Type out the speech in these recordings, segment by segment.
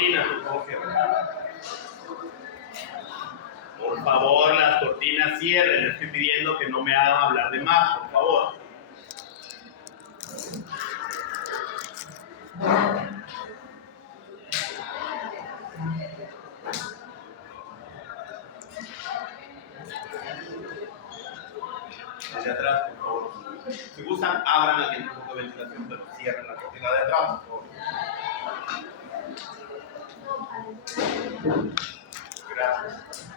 cortinas, por favor, cierren. Por favor, las cortinas cierren. Les estoy pidiendo que no me hagan hablar de más, por favor. Hacia atrás, por favor. Si gustan, abran aquí un poco de ventilación, pero cierren la cortina de atrás, por favor. Gracias.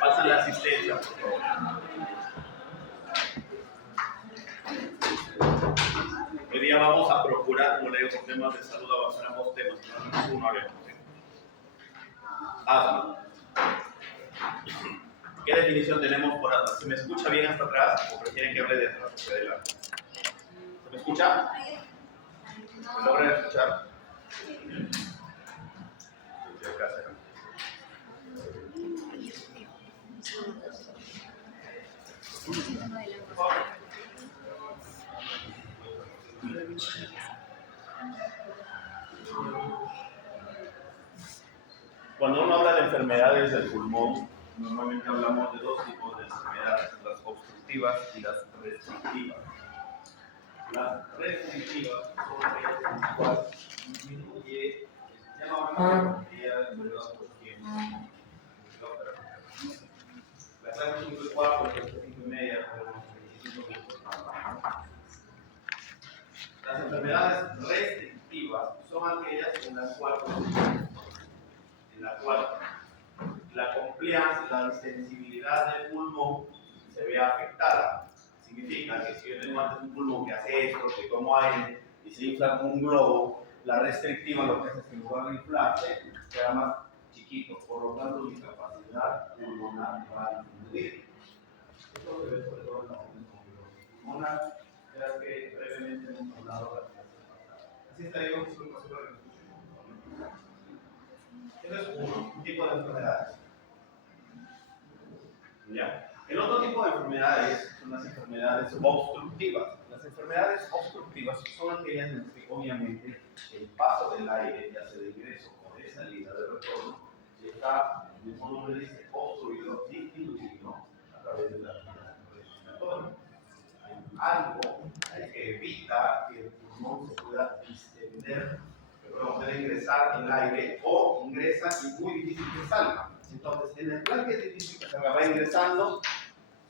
Pasan la asistencia, por favor. Hoy día vamos a procurar, como le digo, por temas de salud, avanzar ambos temas. No uno haremos. Asma. ¿Qué definición tenemos por asma? ¿Se me escucha bien hasta atrás o prefieren que hable de atrás hacia adelante? ¿Se me escucha? ¿Me logran escuchar? Cuando uno habla de enfermedades del pulmón, normalmente hablamos de dos tipos de enfermedades, las obstructivas y las restrictivas. Las restrictivas son aquellas en las cuales disminuye, se llama una la clase 5 y 4, la clase 5 y media, las enfermedades restrictivas son aquellas en las cuales la compliance, la sensibilidad del pulmón se ve afectada. Significa que si yo tengo antes un pulmón que hace esto, que tomo aire y se infla como un globo, la restrictiva lo que hace es que en lugar de inflarse, queda más chiquito, por lo tanto mi capacidad pulmonar va a disminuir. Esto se ve sobre todo en la pulmonar, de las que brevemente hemos hablado la clase pasada. Así estaría con su paso para que eso es un tipo de enfermedades. ¿Ya? El otro tipo de enfermedades son las enfermedades obstructivas. Las enfermedades obstructivas son aquellas en las que obviamente el paso del aire, ya sea de ingreso o de salida de retorno, está, el mismo nombre dice, obstruido, disminuido a través de la respiratoria. Algo que evita que el pulmón se pueda distender, puede ingresar el aire o ingresa y muy difícil que salga. Entonces, en el plan que es difícil que salga, va ingresando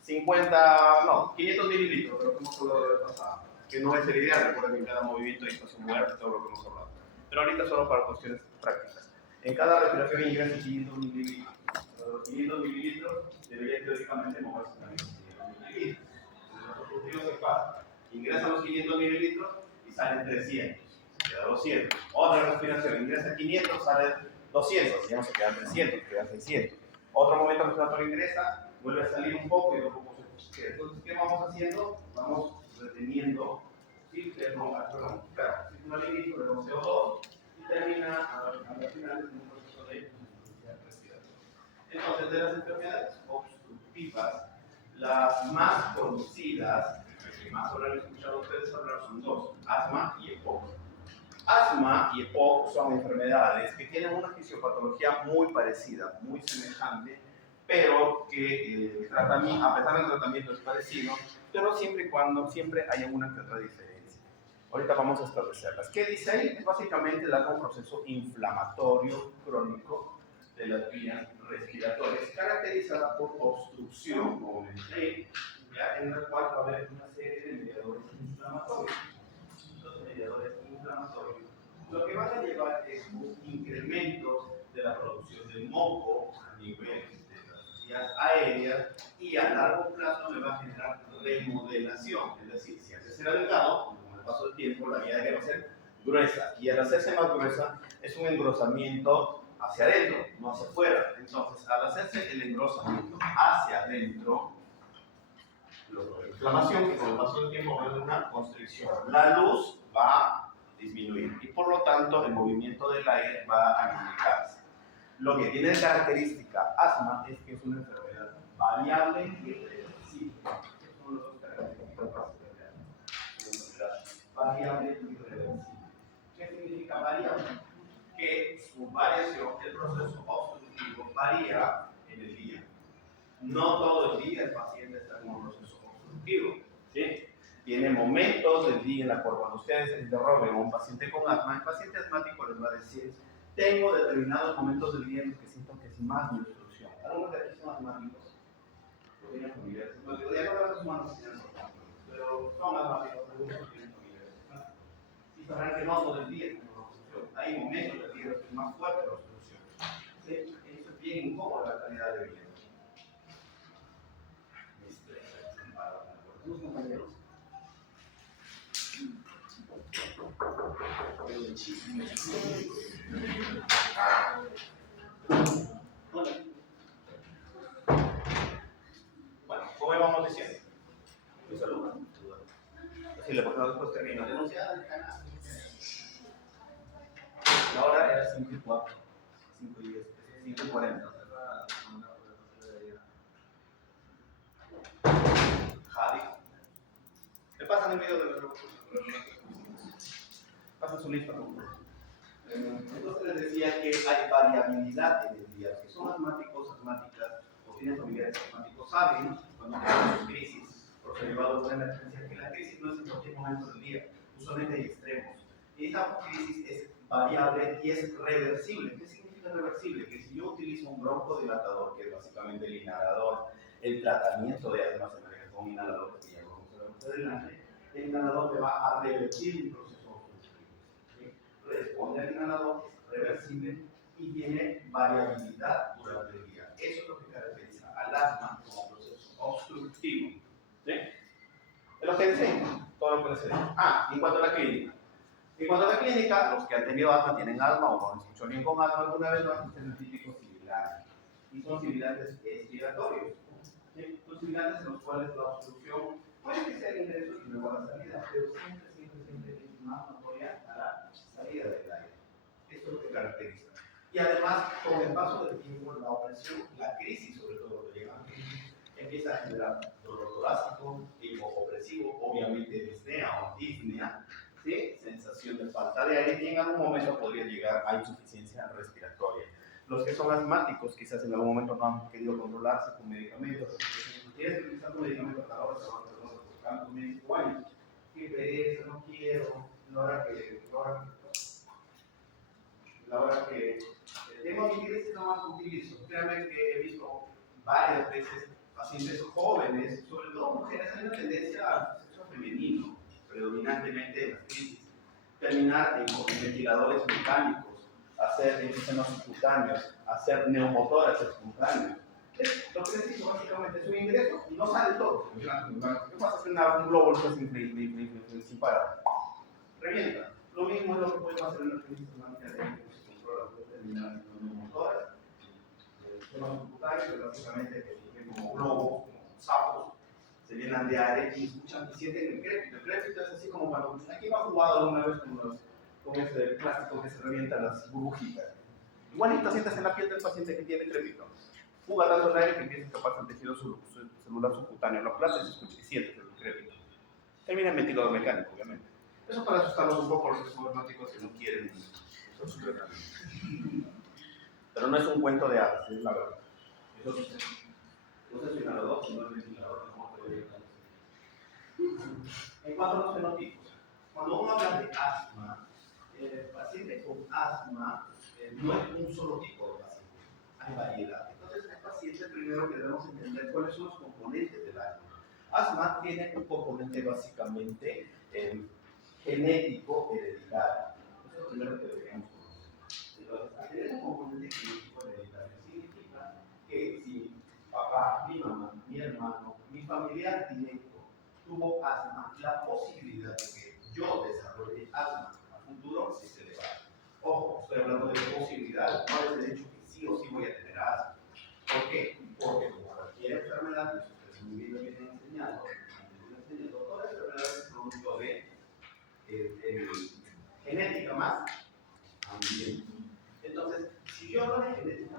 500 mililitros, pero como hablado de la pasada, que no es el ideal, recuerden que en cada movimiento hay espacio muerto, todo lo que hemos hablado. Pero ahorita solo para cuestiones prácticas. En cada respiración ingresa 500 mililitros. Los 500 mililitros debería teóricamente moverse también 500 mililitros. Los obstructivos se pasa. Ingresan los 500 mililitros y salen 300. Queda 200. Otra respiración, ingresa 500, sale 200, ya no se quedan 300, quedan 600. Otro momento respiratorio ingresa, vuelve a salir un poco y luego se queda. Entonces, ¿qué vamos haciendo? Vamos reteniendo oxígeno al inicio de CO2 y termina al final en un proceso de insuficiencia respiratoria. Entonces, de las enfermedades obstructivas, las más conocidas, que más habrán escuchado ustedes hablar, son dos: asma y EPOC. Asma y EPOC son enfermedades que tienen una fisiopatología muy parecida, muy semejante, pero que a pesar del tratamiento es parecido, pero siempre y cuando siempre hay alguna que otra diferencia. Ahorita vamos a establecerlas. ¿Qué dice ahí? Es básicamente un proceso inflamatorio crónico de las vías respiratorias, caracterizada por obstrucción, como mencioné, en la cual va a haber una serie de mediadores inflamatorios. Los mediadores inflamatorios lo que van a llevar es un incremento de la producción de moco a nivel de las vías aéreas y a largo plazo me va a generar remodelación, es decir, si antes era delgado, con el paso del tiempo la vía aérea va a ser gruesa y al hacerse más gruesa es un engrosamiento hacia adentro, no hacia afuera. Entonces, al hacerse el engrosamiento hacia adentro, la inflamación, que con el paso del tiempo va a haber una constricción, la luz va a disminuir y por lo tanto el movimiento del aire va a limitarse. Lo que tiene de característica asma es que es una enfermedad variable y irreversible. Esas son las dos características básicas de asma. Es una enfermedad variable y irreversible. ¿Qué significa variable? Que su variación, el proceso obstructivo, varía en el día. No todo el día el paciente está con un proceso obstructivo. ¿Sí? Tiene momentos del día en la cual cuando ustedes interroguen a un paciente con asma, el paciente asmático les va a decir: tengo determinados momentos del día en los que siento que es más mi obstrucción. Algunos de aquí son asmáticos, tienen familiares. No digo, ya no las humanos tienen pero son asmáticos, algunos tienen familiares. Y sabrán que no todo el día es una obstrucción. Hay momentos del día en los que es más fuerte la obstrucción. ¿Sí? Eso es bien incómodo la calidad de vida. ¿Algunos compañeros? Bueno, ¿cómo íbamos diciendo? Mi salud. Si le pongo después termino denunciada en el canal. La hora era 5 y 4, 5 y 10, 5 y 40. Javi. Le pasan el video de los pasan su lista. Entonces les decía que hay variabilidad en el día. Los que son asmáticos, asmáticas o tienen familiares asmáticos saben cuando tienen sus crisis, por ser llevado por emergencia, que la crisis no es en cualquier momento del día, usualmente hay extremos. Y esa crisis es variable y es reversible. ¿Qué significa reversible? Que si yo utilizo un broncodilatador, que es básicamente el inhalador, el tratamiento de asma se maneja con un inhalador, que ya lo vamos a ver más adelante, el inhalador me va a revertir mi proceso obstructivo. Responde al inhalador, es reversible y tiene variabilidad durante el día. Eso es lo que caracteriza al asma como proceso obstructivo. ¿Sí? Es lo que enseño, todo lo que les enseño. En cuanto a la clínica. En cuanto a la clínica, los que han tenido asma, tienen asma o han escuchado bien con asma alguna vez, van a tener típicos sibilantes. Y son sibilantes expiratorios. ¿Sí? Son sibilantes en los cuales la obstrucción puede que sea el ingreso y luego la salida, pero siempre es más notoria a la salida del aire. Esto es lo que caracteriza. Y además, con el paso del tiempo, la opresión, la crisis, sobre todo lo que llega a crisis, empieza a generar dolor torácico, hipopresivo, obviamente disnea o disnea, ¿sí? Sensación de falta de aire y en algún momento podría llegar a insuficiencia respiratoria. Los que son asmáticos quizás en algún momento no han querido controlarse con medicamentos. Si quieres utilizar un medicamento a la hora de buscando 5 años, qué pereza, no quiero, la hora que tengo mi crisis no más utilizo. Créanme que he visto varias veces pacientes jóvenes, sobre todo mujeres, hay una tendencia al sexo femenino, predominantemente en las crisis, terminar en ventiladores mecánicos, hacer enfisemas subcutáneos, hacer neumotoras espontáneos. Lo que les digo básicamente es un ingreso y no sale todo. ¿Qué pasa? Hacer un globo sin parar. Revienta. Lo mismo es lo que puede pasar en la crisis semántica de se controla, puede terminar en neumotoras, sistemas subcutáneos, que básicamente que como globos, como sapos, se llenan de aire y escuchan y sienten el crépito. El crépito es así como cuando aquí va jugado alguna vez con ese plástico que se revienta las burbujitas. Igualito sientes en la piel del paciente que tiene crépito. Fuga tanto el aire que empieza a escapar al tejido celular subcutáneo. Lo aplasta y se escucha y sientes el crépito. Termina en ventilador mecánico, obviamente. Eso para asustarlos un poco a los que son asmáticos que no quieren usar su tratamiento. Pero no es un cuento de hadas, es la verdad. Eso sucede. No es inhalador, no es ventilador, no puede evitar. En cuanto a los fenotipos, cuando uno habla de asma, el paciente con asma no es un solo tipo de paciente, hay variedad. Entonces, el paciente primero que debemos entender cuáles son los componentes del asma. Asma tiene un componente básicamente genético hereditario. Eso es lo primero que deberíamos conocer. Entonces, al tener un componente genético hereditario, significa que si papá, mi mamá, mi hermano, mi familiar directo tuvo asma, la posibilidad de que yo desarrolle asma a futuro es elevada. Ojo, estoy hablando de posibilidad, no es el hecho que sí o sí voy a tener asma. ¿Por qué? Porque como cualquier enfermedad, y ustedes muy bien lo vienen enseñando, toda enfermedad es producto de genética más ambiente. Entonces, si yo hablo de genética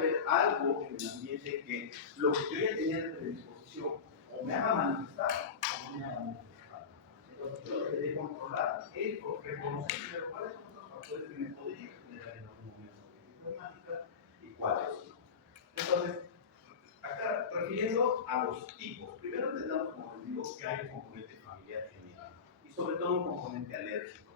haber algo en el ambiente que lo que yo ya tenía de predisposición o me haga manifestar o no me haga manifestar. Entonces yo lo que debo controlar es reconocer primero cuáles son los factores que me podrían generar en algún momento problemática y cuáles no. Entonces, acá, refiriendo a los tipos, primero entendamos, como les digo, que hay un componente familiar genético y sobre todo un componente alérgico.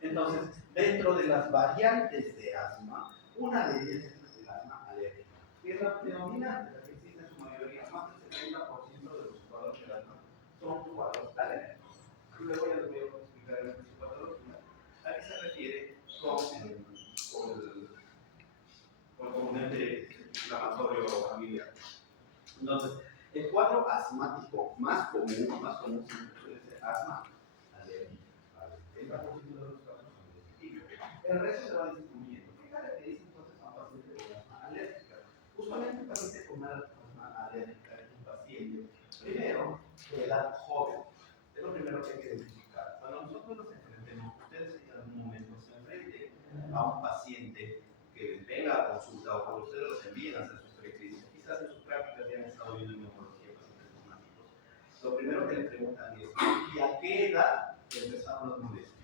Entonces, dentro de las variantes de asma, una de ellas es el asma alérgica, que es la predominante, la que existe en su mayoría, más del 70% de los cuadros de asma son cuadros alérgicos. Luego ya les voy a explicar en su patología a qué se refiere con el componente inflamatorio familiar. Entonces, el cuadro asmático más común siempre suele ser asma alérgica. El 30% de los casos son de este tipo. El resto se va distribuyendo. ¿Qué caracteriza entonces a un paciente con asma alérgica? Usualmente un paciente con asma alérgica es un paciente, primero, de edad joven. Es lo primero que hay que identificar. Cuando nosotros nos enfrentemos, ustedes en algún momento se enfrenten a un paciente que venga a consulta o cuando ustedes los envíen a hacer sus precrisis, quizás en sus prácticas ya han estado viendo neumología de pacientes asmáticos. Lo primero que le preguntan es: ¿y a qué edad empezaron las molestias?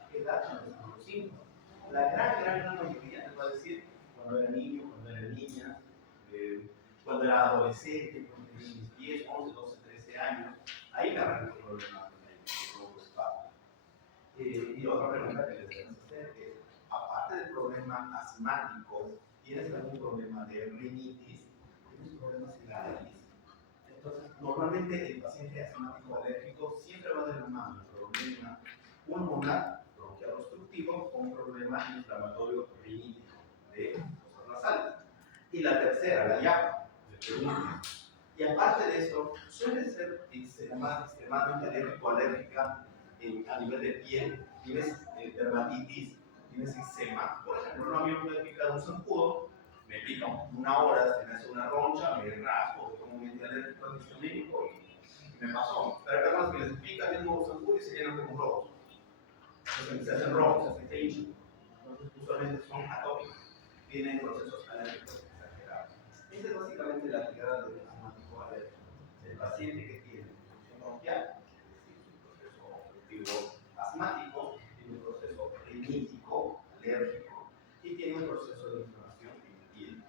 ¿A qué edad empezaron los síntomas? La gran mayoría les va a decir cuando era niño, cuando era niña, cuando era adolescente, cuando tenía mis 10, 11, 12, 13 años. Ahí me arrancó el problema con el broncoespasmo. Y otra pregunta que les debemos hacer es: aparte del problema asmático, ¿tienes algún problema de rinitis? ¿Tienes problemas en la nariz? Entonces, normalmente el paciente asmático alérgico siempre va de la mano el problema pulmonar, bronquial obstructivo, con un problema inflamatorio rinítico de fosas nasales. Y la tercera, la llama, de rinitis. Y aparte de esto, suele ser extremadamente alérgica a nivel de piel. Tienes dermatitis, tienes eczema. Por ejemplo, no, a mí me pica un zancudo, me pica una hora, se me hace una roncha, me raspo, como un alérgico antihistamínico y me pasó. Pero hay personas que les pica el mismo zancudo y se llenan como rojos. Entonces se hacen rojos, se hinchan. Entonces usualmente son atópicos, tienen procesos alérgicos exagerados. Esta es básicamente la tirada del asmático alérgico. El paciente que tiene función bronquial, es decir, un proceso obstructivo asmático, tiene un proceso rinítico, alérgico, y tiene un proceso de inflamación en la piel.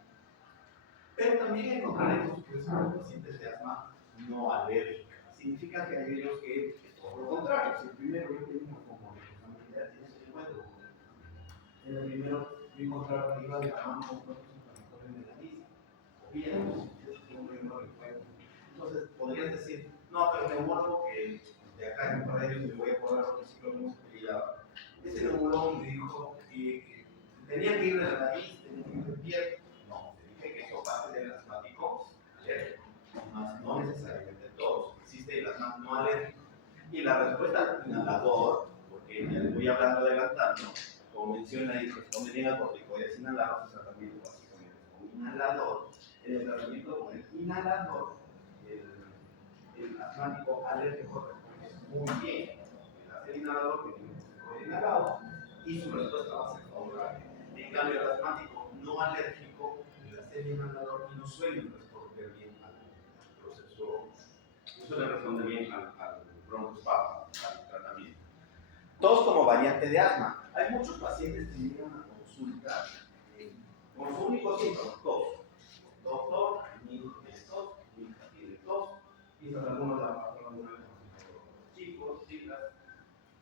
Pero también encontraremos que son pacientes de asma no alérgica. Significa que hay ellos que, por lo contrario, si el primero yo tengo una componente familiar, tienes el encuentro. En el primero yo encontraba que iba de la mano con procesos inflamatorios de la nariz, o bien, yo no recuerdo. Entonces podrías decir: no, pero neumólogo que de acá en un par de años me voy a acordar otro ciclo de música. Ese neumólogo me dijo que tenía que ir de la nariz, tenía que ir de piel. No, te dije que eso parte del asmático alérgico, más no necesariamente todos. Existe el asma no alérgico. Y la respuesta al inhalador, porque ya les voy hablando adelantando, como menciona ahí, responde bien a corticoides inhalados, el tratamiento básicamente con inhalador. En el tratamiento con el inhalador, el asmático alérgico responde muy bien. El inhalador que tiene un corticoide inhalado y su respuesta va a ser favorable. En cambio, el asmático no alérgico, el hacer inhalador no suele responder bien al proceso, no suele responder bien al broncoespasmo, al tratamiento. Todos como variante de asma. Hay muchos pacientes que llegan a consulta con su único síntoma, tos. Doctor, mi hijo tiene tos, mi hija tiene tos, quizás algunos la pasaron alguna vez con chicos, chicas,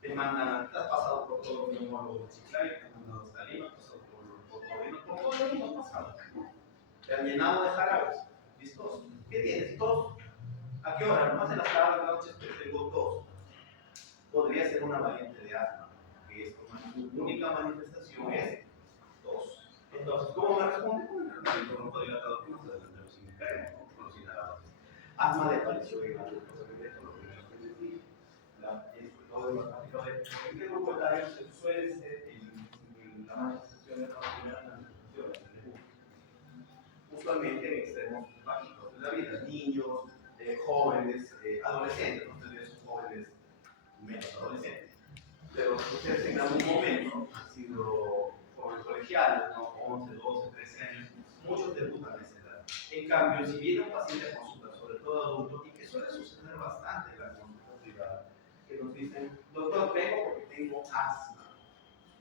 te mandan, te has pasado por todos los neumólogos de Chiclayo, te han mandado salina, has pasado por todo el mundo has pasado. Te han llenado de jarabes, ¿listos? ¿Qué tienes? ¿Tos? ¿A qué hora? Más en las tardes, noches, tengo tos. Podría ser una variante de asma, que es su única manifestación es tos. Entonces, ¿cómo me responde? Con el tratamiento broncodilatador que más adelante los indicaremos, con los inhaladores. Asma de aparición en adultos, eso lo primero que decir. Todo el asmático de este grupo etario suele ser la manifestación de la primera manifestación usualmente en extremos básicos de la vida, niños, jóvenes, adolescentes, ustedes son jóvenes menos adolescentes, pero ustedes en algún momento han sido jóvenes colegiales, ¿no? 11, 12, 13 años, muchos debutan En cambio, si viene un paciente a consulta, sobre todo adulto, y que suele suceder bastante en la consulta privada, que nos dicen, doctor, vengo porque tengo asma.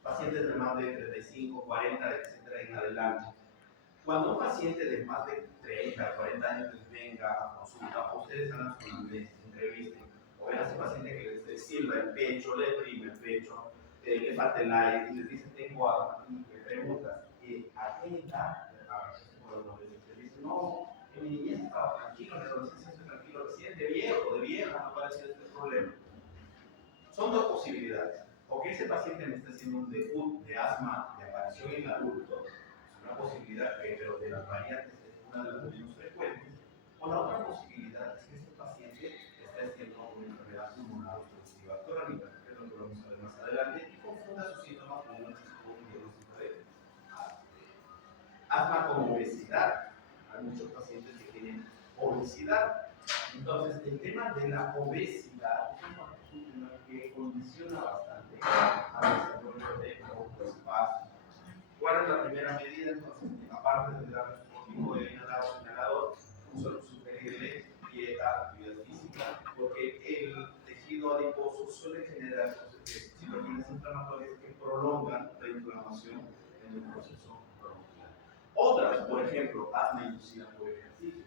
Pacientes de más de 35, 40, etcétera, en adelante. Cuando un paciente de más de 30, 40 años les venga a consulta, ustedes hagan su anamnesis, entrevisten, o vean a ese paciente que les silba el pecho, le deprime el pecho, le falta el aire, y les dice, tengo asma, y me preguntas, ¿a qué edad? Les dice, no, en mi niñez estaba tranquilo, en la adolescencia estoy tranquilo, recién de viejo, de vieja, no apareció este problema. Son dos posibilidades. O que ese paciente me esté haciendo un debut de asma de aparición en adulto, es una posibilidad, pero de las variantes es una de las menos frecuentes. O la otra posibilidad es que ese paciente esté haciendo una enfermedad pulmonar obstructiva crónica, que es lo que vamos a ver más adelante, y confunda sus síntomas con un diagnóstico de asma. Asma con obesidad. Hay muchos pacientes que tienen obesidad. Entonces, el tema de la obesidad es un tema que condiciona bastante al desarrollo de broncoespasmo. ¿Cuál es la primera medida? Entonces, aparte de darle un tipo de inhalador, sugerirle dieta, actividad física, porque el tejido adiposo suele generar citoquinas inflamatorias que prolongan la inflamación en el proceso bronquial. Otras, por ejemplo, asma inducida por ejercicio,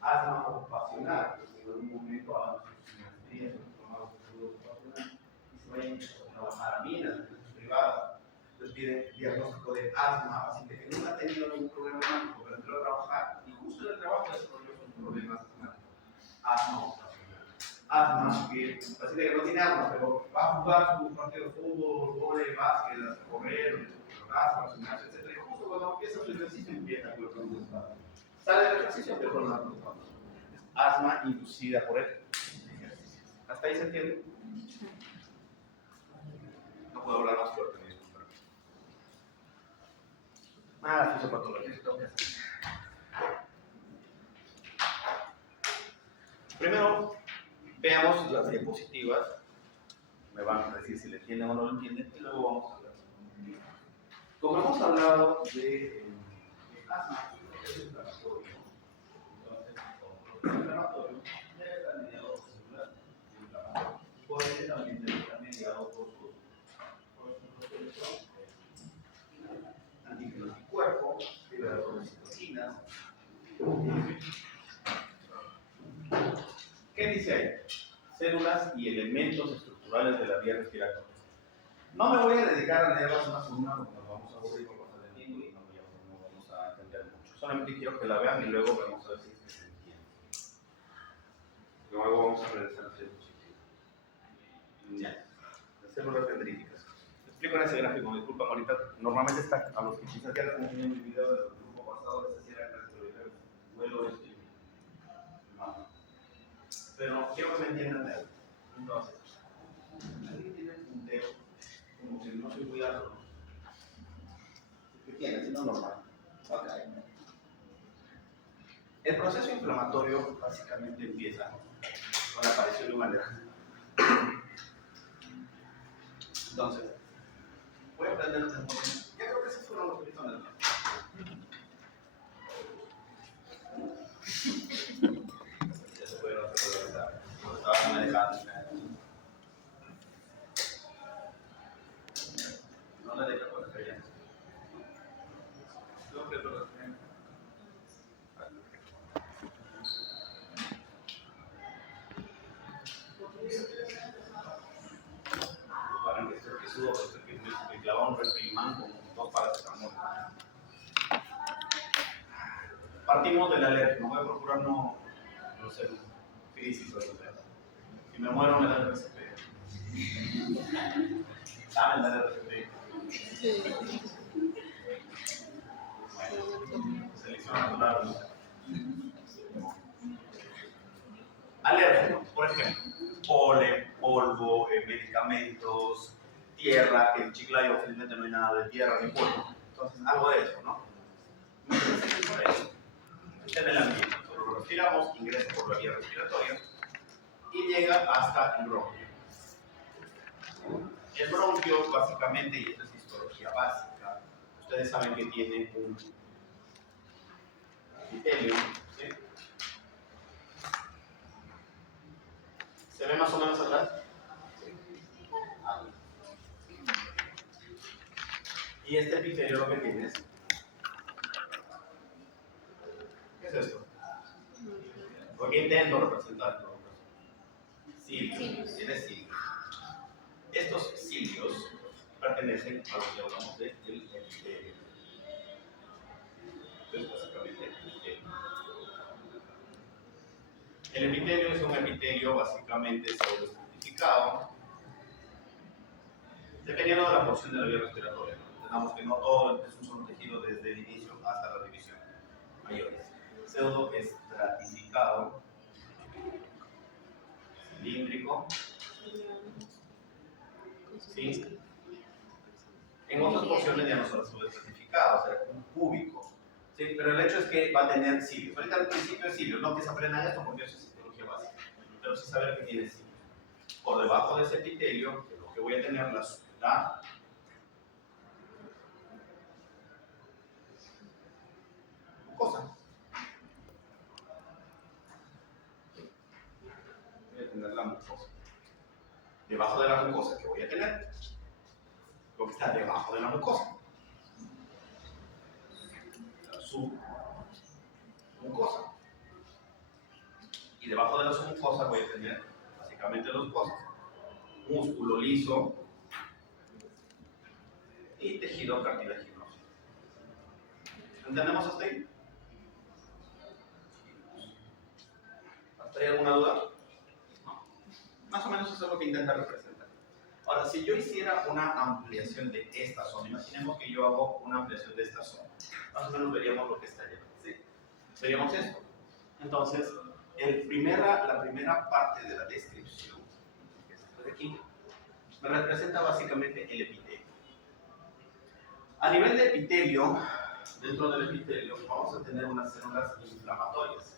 asma ocupacional, que en algún momento hagan sus maestrías en formados de salud ocupacional y se vayan a trabajar a minas, en empresas privadas. Les piden diagnóstico de asma, paciente que nunca ha tenido ningún problema asmático, pero entró a trabajar y justo en el trabajo desarrolló sus problemas asmáticos. Asma ocupacional. Asma, que paciente que no tiene asma, pero va a jugar su partido de fútbol, vóley, básquet, a correr, asma, gimnasio, etc. Y justo cuando empieza su ejercicio empieza con los problemas. Sale del ejercicio, empieza con los problemas. Asma inducida por el ejercicio. ¿Hasta ahí se entiende? No puedo hablar más fuerte, me disculpan. La fisiopatología se tengo que hacer. Primero, veamos las diapositivas. Me van a decir si le entienden o no lo entienden, y luego vamos a hablar. Como hemos hablado de asma, es inflamatorio. Entonces, como es inflamatorio, debe estar mediado por células inflamatorias. Puede también estar mediado por sus antígenos del cuerpo, liberadores de citoquinas. ¿Qué dice ahí? Células y elementos estructurales de la vía respiratoria. No me voy a dedicar a leerlas una por una porque nos vamos a aburrir con cosas de tiempo y no vamos a entender mucho. Solamente quiero que la vean y luego vamos a ver si es que se entiende. Luego vamos a regresar a la diapositiva. Ya. Las células dendríticas. Explico en ese gráfico, me disculpan ahorita. Normalmente está a los que quizás ya les enseñé en mi video del grupo pasado, les hacía el vuelo pero quiero que me entiendan de algo. Entonces, alguien tiene el punteo, como que no soy muy alto. ¿Qué tiene? Si no, normal. Ok. El proceso inflamatorio básicamente empieza con la aparición de una alergia. Entonces, voy a prender el teléfono. Ya creo que esos fueron los que son ya se pudieron hacer lo estaba manejando. No le deja por acá ya. Creo que lo para que subo, que me clavaba un reprimán con dos paracetamol. Partimos del alérgeno, voy a procurar no ser físico. Si me muero, me da el RCP. ¿Saben dar el RCP? Sí. Selección natural. Alérgeno, por ejemplo, polen, polvo, medicamentos, tierra, que en Chiclayo felizmente no hay nada de tierra ni polvo. Entonces, algo de eso, ¿no? Está en el ambiente, nosotros lo respiramos, ingresa por la vía respiratoria y llega hasta el bronquio. El bronquio, básicamente, y esta es histología básica, ustedes saben que tiene un epitelio, ¿sí? ¿Se ve más o menos atrás? Y este epitelio lo que tienes, ¿qué es esto? Lo que intento representar, ¿no? Cilios, tiene cilios. Estos cilios pertenecen a lo que hablamos del epitelio. Entonces, básicamente, el epitelio es un epitelio básicamente pseudoestratificado, dependiendo de la porción de la vía respiratoria. Entendamos que no todo es un solo tejido desde el inicio hasta la división mayores. Pseudoestratificado, cilíndrico, ¿sí? En otras porciones ya no son pseudoestratificados, o sea, un cúbico. ¿Sí? Pero el hecho es que va a tener cilios. Ahorita al principio es cilios, no que se aprendan esto porque eso es histología básica, pero sí saber que tiene cilios. Por debajo de ese epitelio, lo que voy a tener la mucosa. Voy a tener la mucosa. Debajo de la mucosa, ¿qué voy a tener? Lo que está debajo de la mucosa. La submucosa. Y debajo de la submucosa voy a tener básicamente dos cosas: músculo liso y tejido cartilaginoso. ¿Entendemos hasta ahí? ¿Hasta ahí alguna duda? No. Más o menos eso es lo que intenta representar. Ahora, si yo hiciera una ampliación de esta zona, imaginemos que yo hago una ampliación de esta zona, más o menos veríamos lo que está allá, ¿sí? Veríamos esto. Entonces, la primera parte de la descripción, que es esta de aquí, me representa básicamente el epitelio. A nivel de epitelio, dentro del epitelio, vamos a tener unas células inflamatorias.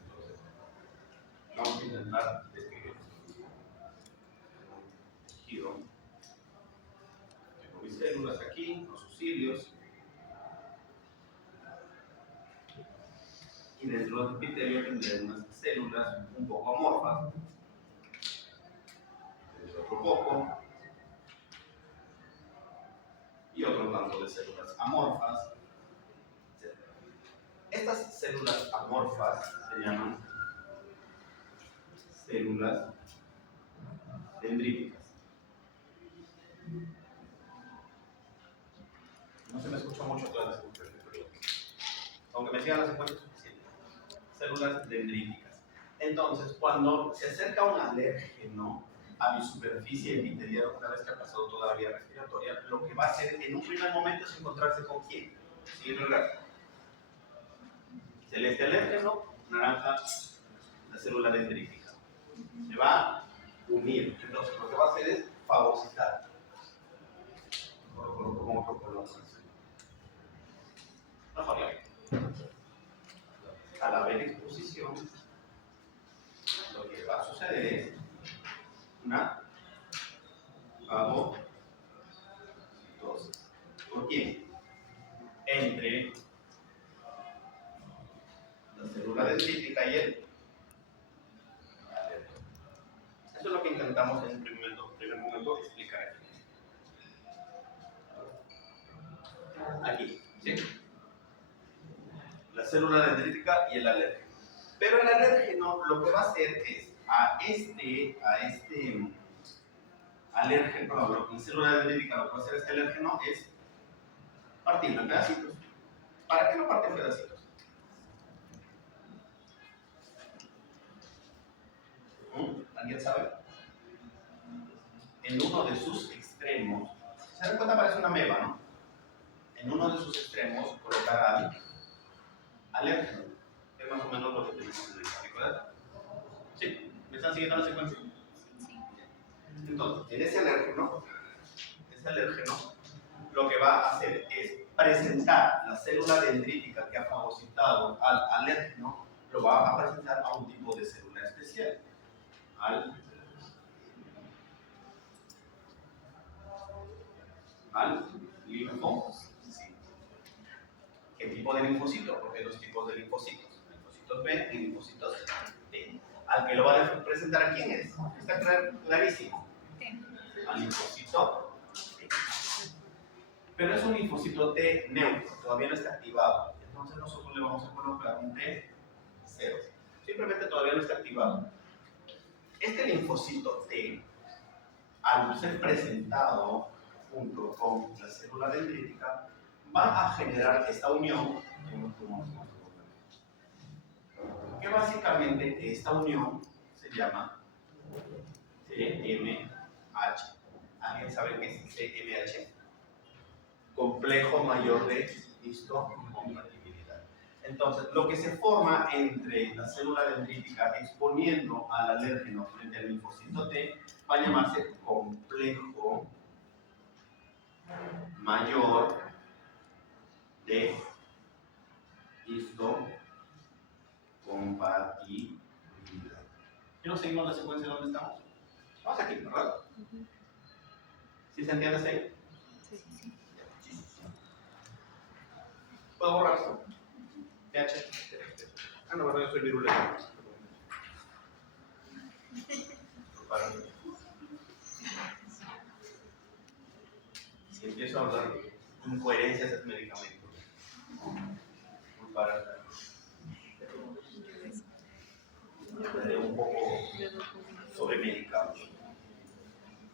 Entonces, vamos a intentar describir tejido. Tengo mis células aquí, los cilios. Y dentro del epitelio tendré unas células un poco amorfas. Otro poco. Y otro tanto de células amorfas, etc. Estas células amorfas se llaman células dendríticas. No se me escucha mucho todas las secuencias, pero aunque me sigan las secuencias suficientes. Células dendríticas. Entonces, cuando se acerca un alérgeno a mi superficie epitelial, una vez que ha pasado toda la vía respiratoria, lo que va a hacer en un primer momento es encontrarse con quién. Siguiendo el gráfico. Celeste alérgeno, naranja la célula dendrítica. Se va a unir. Entonces, lo que va a hacer es fagocitar. Como otro color. Mejor ya. Al haber exposición, lo que va a suceder es una fagocitosis. ¿Por quién? Entre la célula dendrítica y el alérgeno. Eso es lo que intentamos en un primer momento explicar aquí. Aquí, ¿sí? La célula dendrítica y el alérgeno. Pero el alérgeno lo que va a hacer es a este alérgeno, perdón, la célula dendrítica lo que va a hacer este alérgeno es partirlo en pedacitos. ¿Para qué lo parte en pedacitos? ¿Alguien sabe? En uno de sus extremos, ¿se dan cuenta? Parece una ameba, ¿no? En uno de sus extremos colocar al alérgeno. Es más o menos lo que tenemos en el gráfico de acá. ¿Sí? ¿Me están siguiendo la secuencia? Entonces, en ese alérgeno, lo que va a hacer es presentar la célula dendrítica que ha fagocitado al alérgeno, lo va a presentar a un tipo de célula especial, al linfocito. ¿Qué tipo de linfocito, porque hay dos tipos de linfocitos, linfocitos B y linfocitos T. Al que lo va a presentar, ¿a quién es? Está clarísimo. Al linfocito T. Pero es un linfocito T neutro, todavía no está activado. Entonces nosotros le vamos a colocar un T0. Simplemente todavía no está activado. Este linfocito T, al ser presentado junto con la célula dendrítica, va a generar esta unión que básicamente esta unión se llama CMH. ¿Alguien sabe qué es CMH? Complejo mayor de histocompatibilidad. Entonces, lo que se forma entre la célula dendrítica exponiendo al alérgeno frente al linfocito T va a llamarse complejo mayor de histocompatibilidad. ¿Y nos seguimos la secuencia donde estamos? Vamos aquí, ¿verdad? ¿Sí se entiende hasta ahí? Sí. ¿Puedo borrar esto? TH. Ah, no, verdad, yo soy virulento. Si empiezo a hablar de incoherencias de medicamentos, para un poco sobremedicado.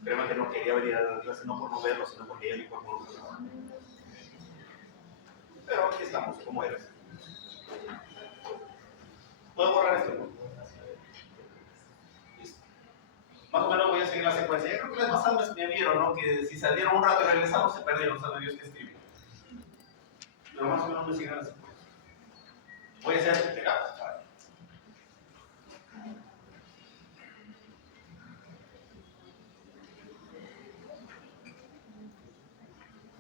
Créeme que no quería venir a la clase no por no verlo, sino porque ya mi cuerpo lo usaba. Pero aquí estamos, como eres. ¿Puedo borrar esto? Listo. Más o menos voy a seguir la secuencia. Yo creo que las pasadas me vieron, ¿no? Que si salieron un rato y regresamos, se perdieron, sabe Dios que escribir. Pero más o menos me siguen la secuencia. Voy a hacer pegados.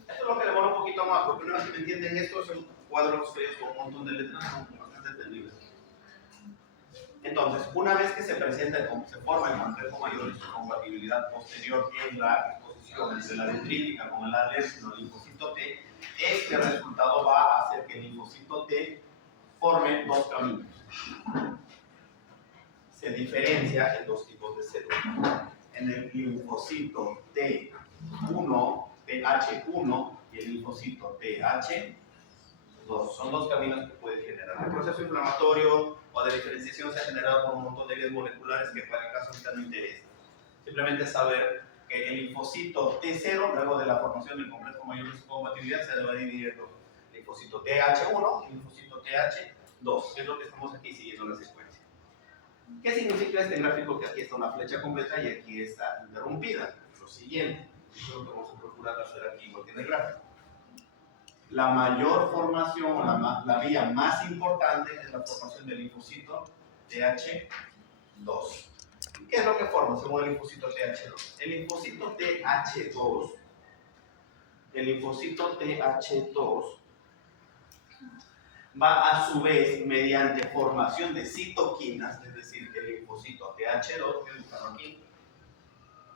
Esto es lo que demora un poquito más, porque una vez que me entienden esto, son cuadros feos con un montón de letras, son bastante entendibles. Entonces, una vez que se presenta, como se forma el complejo mayor de su compatibilidad posterior en la exposición entre la dendrítica con el alérgeno linfocito T, este resultado va a hacer que el linfocito T forme dos caminos. Se diferencia en dos tipos de células. En el linfocito T1, TH1 y el linfocito TH2. Son dos caminos que puede generar. El proceso inflamatorio o de diferenciación se ha generado por un montón de vías moleculares que para el caso ahorita no interesa. Simplemente saber que el linfocito T0, luego de la formación del complejo mayor de su compatibilidad, se le va a dividir en dos. Linfocito TH1 y linfocito TH2, que es lo que estamos aquí siguiendo la secuencia. ¿Qué significa este gráfico? Que aquí está una flecha completa y aquí está interrumpida. Lo siguiente, eso es lo que vamos a procurar hacer aquí igual que en el gráfico. La mayor formación, o la vía más importante es la formación del linfocito TH2. ¿Qué es lo que forma según el linfocito TH2? El linfocito TH2 va a su vez, mediante formación de citoquinas, es decir, el linfocito TH2, que buscarlo aquí,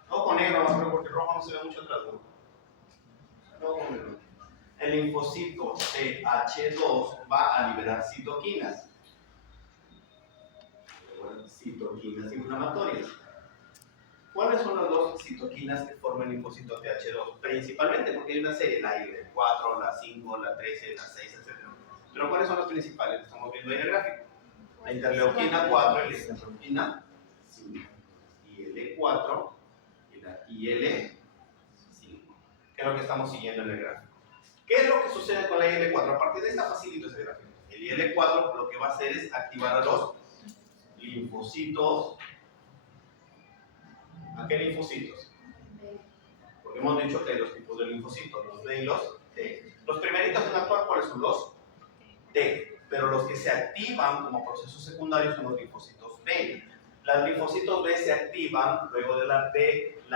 rojo negro, más o porque el rojo no se ve mucho atrás, ¿no? Rojo negro. El linfocito TH2 va a liberar citoquinas inflamatorias. ¿Cuáles son las dos citoquinas que forman el linfocito TH2? Principalmente porque hay una serie, la IL4, la 5, la 13, la 6, etc. Pero ¿cuáles son las principales? Estamos viendo ahí en el gráfico. La interleuquina 4 y la interleuquina 5. IL4 y la IL5. ¿Qué es lo que estamos siguiendo en el gráfico? ¿Qué es lo que sucede con la IL4? A partir de esta facilito ese gráfico. El IL4 lo que va a hacer es activar a los linfocitos. ¿A qué linfocitos? Porque hemos dicho que hay dos tipos de linfocitos, los B y los T. Los primeritos en actuar, ¿cuáles son los T? Pero los que se activan como procesos secundarios son los linfocitos B. Los linfocitos B se activan luego de la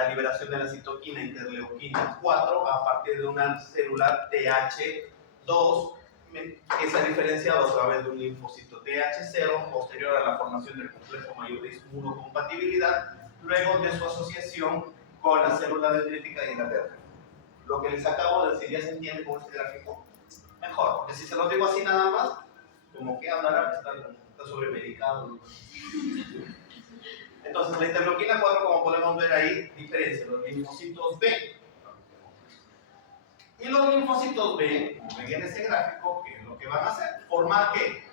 liberación de la citoquina interleuquina 4 a partir de una célula TH2 que se ha diferenciado a través de un linfocito TH0 posterior a la formación del complejo mayor de inmunocompatibilidad, luego de su asociación con la célula dendrítica y la alérgeno. Lo que les acabo de decir, ¿ya se entiende con este gráfico? Mejor, porque si se los digo así nada más, como que hablará, está sobremedicado, ¿no? Entonces, la interleuquina 4, como podemos ver ahí, diferencia los linfocitos B. Y los linfocitos B, como ven en ese gráfico, ¿qué es lo que van a hacer? ¿Formar qué?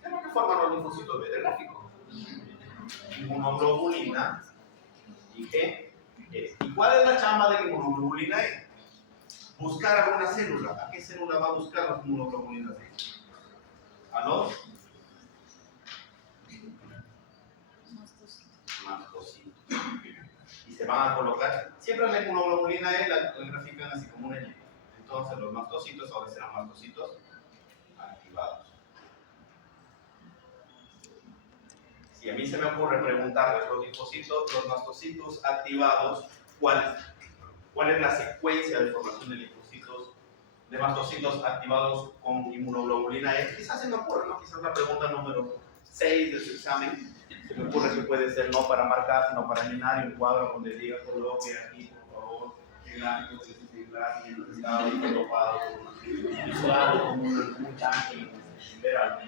¿Qué es lo que forman los linfocitos B del gráfico? Inmunoglobulina. ¿Y qué? ¿Y cuál es la chamba de la inmunoglobulina E? Buscar alguna célula. ¿A qué célula va a buscar las inmunoglobulinas E? A los mastocitos. Y se van a colocar, siempre la inmunoglobulina E la grafican así como una Y. Entonces los mastocitos ahora serán mastocitos activados. Si a mí se me ocurre preguntarles los linfocitos, los mastocitos activados, ¿cuál es la secuencia de formación de linfocitos, de mastocitos activados con inmunoglobulina E? Quizás se me ocurre, ¿no? Quizás la pregunta número 6 de su examen se me ocurre que puede ser no para marcar, sino para llenar un cuadro donde diga coloque aquí, por favor, el gráfico de circular y el estado colocado, visual como un chanque, ver algo,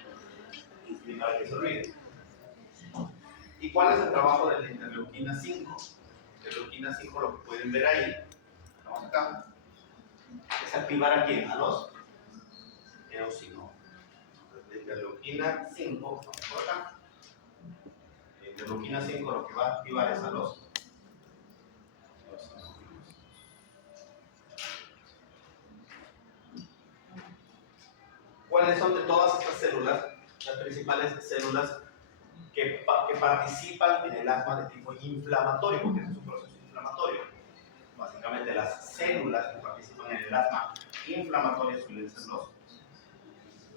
y para que se olvide. ¿Y cuál es el trabajo de la interleuquina 5? Interleuquina 5, lo que pueden ver ahí, vamos acá, es activar a quién, a los eosinófilos. La interleuquina 5, vamos por acá. La interleuquina 5 lo que va a activar es a los eosinófilos. ¿Cuáles son de todas estas células las principales células que participan en el asma de tipo inflamatorio? Porque es un proceso inflamatorio. Básicamente las células que participan en el asma inflamatorio suelen ser los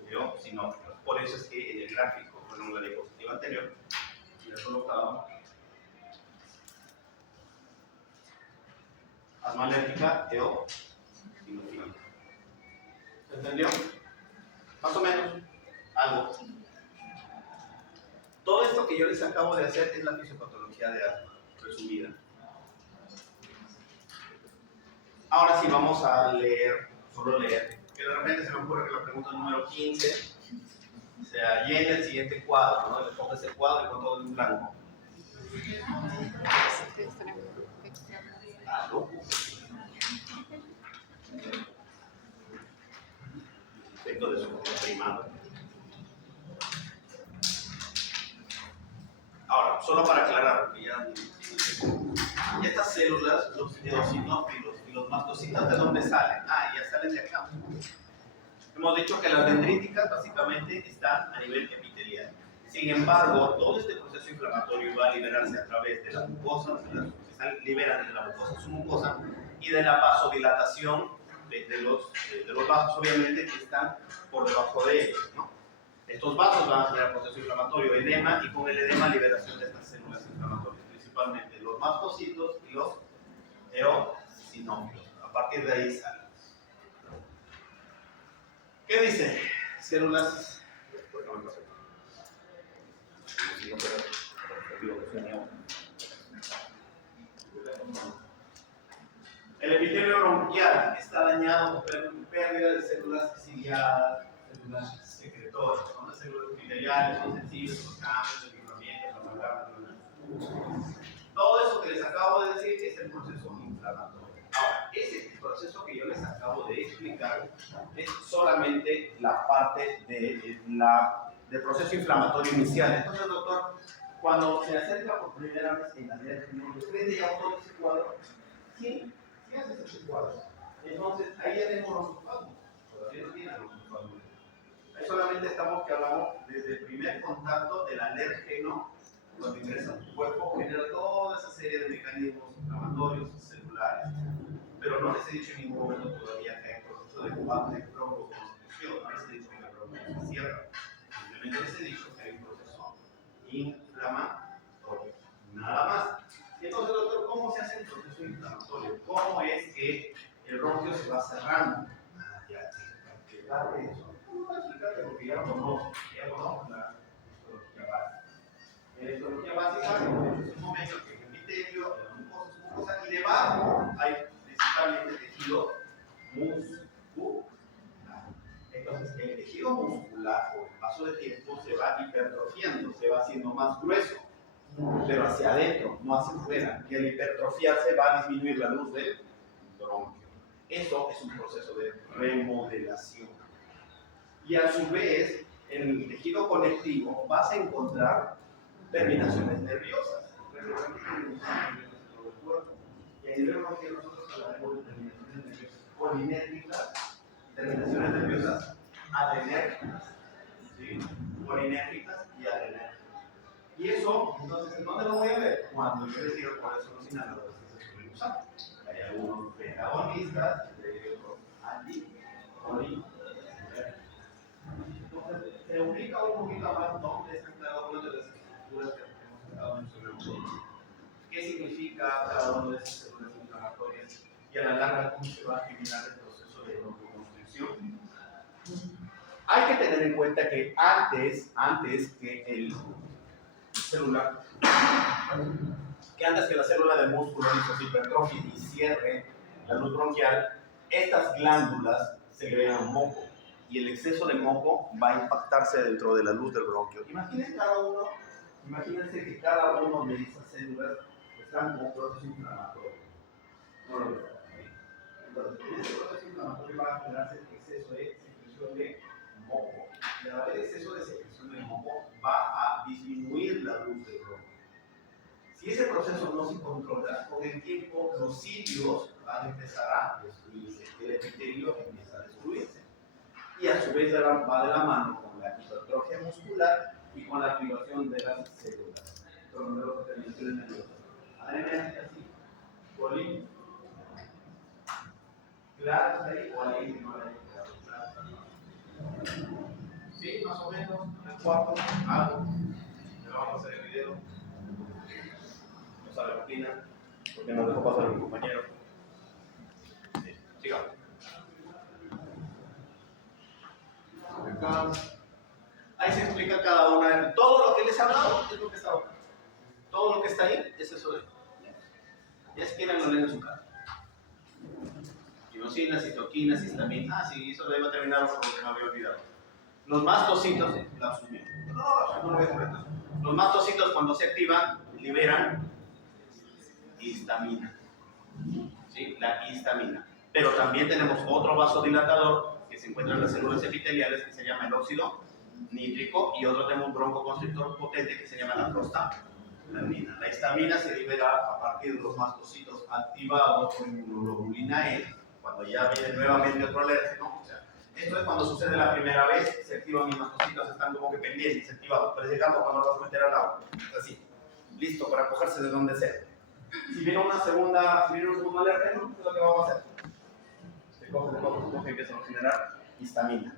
eosinófilos. Por eso es que en el gráfico, en la diapositiva anterior, si le colocaba asma alérgica eosinofílica. ¿Se entendió? Más o menos, algo. Todo esto que yo les acabo de hacer es la fisiopatología de asma, resumida. Ahora sí vamos a leer, solo leer, que de repente se me ocurre que la pregunta número 15 sea llene el siguiente cuadro, ¿no? Le pongo ese cuadro y con todo en blanco. Efecto de su primado. Ahora, solo para aclarar, porque ya estas células, los eosinófilos y los mastocitos, ¿de dónde salen? Ah, ya salen de acá. Hemos dicho que las dendríticas básicamente están a nivel epitelial. Sin embargo, todo este proceso inflamatorio va a liberarse a través de la mucosa, se liberan de la mucosa submucosa y de la vasodilatación de los vasos, obviamente, que están por debajo de ellos, ¿no? Estos vasos van a generar proceso inflamatorio, edema, y con el edema liberación de estas células inflamatorias, principalmente los mastocitos y los eosinófilos. A partir de ahí salen. ¿Qué dice? Células. El epitelio bronquial está dañado por pérdida de células ciliadas, células secretoras. Son las células epiteliales, son sensibles, los cambios, el libramiento, la amalgama. Todo eso que les acabo de decir es el proceso inflamatorio. Ahora, ese proceso que yo les acabo de explicar es solamente la parte del proceso inflamatorio inicial. Entonces, doctor, cuando se acerca por primera vez en la alergia, ¿usted ya todo ese cuadro? Sí, sí haces ese cuadro. Entonces, ahí ya tenemos los sulfatos. Todavía no tienen los sulfatos. Ahí solamente estamos que hablamos desde el primer contacto del alérgeno, cuando ingresa a tu cuerpo, genera toda esa serie de mecanismos inflamatorios celulares. Pero no les he dicho en ningún momento todavía que hay proceso de broncoconstricción, no les he dicho que la bronca se cierra. Simplemente les he dicho que hay un proceso inflamatorio. Nada más. Y entonces, doctor, ¿cómo se hace el proceso inflamatorio? ¿Cómo es que el bronquio se va cerrando? Ya, explicar eso. No voy a explicarte porque ya conozco la histología básica. La histología básica es un momento que el epitelio, la mucosa, y debajo hay principalmente tejido muscular. con el paso del tiempo se va hipertrofiando, se va haciendo más grueso, pero hacia adentro, no hacia afuera. Y al hipertrofiarse va a disminuir la luz del bronquio. Eso es un proceso de remodelación. Y a su vez, en el tejido conectivo vas a encontrar terminaciones nerviosas. Y a nivel bronquial nosotros hablaremos de terminaciones nerviosas colinérgicas, terminaciones nerviosas adrenérgicas, ¿sí? Colinérgicas y adrenérgicas. Y eso, entonces, ¿en dónde lo voy a ver? Cuando yo les digo cuáles son los inhaladores que se suelen usar. Hay algunos beta-agonistas, hay otros anti-colinergicos. Entonces, se ubica un poquito más dónde están cada una de las estructuras que hemos estado mencionando. ¿Qué significa cada una de esas células inflamatorias? Y a la larga, ¿cómo se va a generar el proceso de broncoconstricción? Hay que tener en cuenta que antes que el celular, que antes que la célula del músculo hizo hipertrofia y cierre la luz bronquial, estas glándulas segregan moco y el exceso de moco va a impactarse dentro de la luz del bronquio. Imagínense que cada uno de esas células están como proceso inflamatorio. No lo veo. Entonces, en ese proceso inflamatorio va a generarse exceso de secreción de moco. Y al haber exceso de secreción de moco, va a disminuir la luz del bronquio. Si ese proceso no se controla, con el tiempo los cilios van a empezar a destruirse, el epitelio empieza a destruirse. Y a su vez va de la mano con la hipertrofia muscular y con la activación de las células. Son los terminaciones nerviosas. Adrenérgicas, sí. Colín. Claro, ahí o alguien que no le haya quedado claro. Sí, más o menos, el cuarto, algo. Le vamos a hacer el video. No sabe la rutina, porque nos dejó pasar mi compañero. Sí, sigamos. Acá. Ahí se explica cada una. Todo lo que les he hablado es lo que está acá. Todo lo que está ahí es eso de. Ya si quieren lo leen en su casa. Inosina, citoquinas, histamina. Ah, sí, eso lo iba a terminar porque me había olvidado. Los mastocitos, la asumí. No lo voy a completar. Los mastocitos cuando se activan liberan histamina. ¿Sí? La histamina. Pero también tenemos otro vasodilatador que se encuentra en las células epiteliales que se llama el óxido nítrico y otro tenemos un broncoconstrictor potente que se llama la prostaglandina. La histamina se libera a partir de los mastocitos activados por inmunoglobulina E cuando ya viene nuevamente otro alérgeno. O sea, esto es cuando sucede la primera vez, se activan mis mastocitos, están como que pendientes, activados. Parece gato cuando lo vas a meter al agua. Es así, listo para cogerse de donde sea. Si viene un segundo alérgeno, ¿qué es lo que vamos a hacer? Se coge y empieza a generar histamina.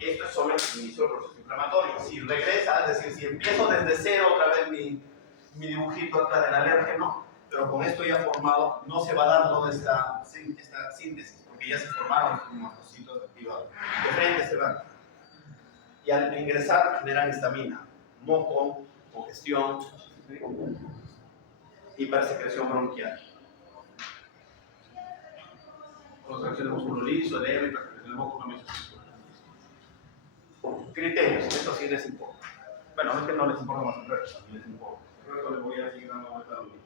Esto es sobre el inicio del proceso inflamatorio. Si regresa, es decir, si empiezo desde cero otra vez mi dibujito acá del alérgeno, pero con esto ya formado, no se va a dar toda esta síntesis, porque ya se formaron los mastocitos activados. De frente se van. Y al ingresar generan histamina, moco, congestión, hipersecreción bronquial. Contracción del músculo liso, edema, hipersecreción del moco, también se criterios, esto sí les importa. Bueno, no es que no les importa más el resto, también les importa. El resto les voy a seguir dando vuelta a lo mismo.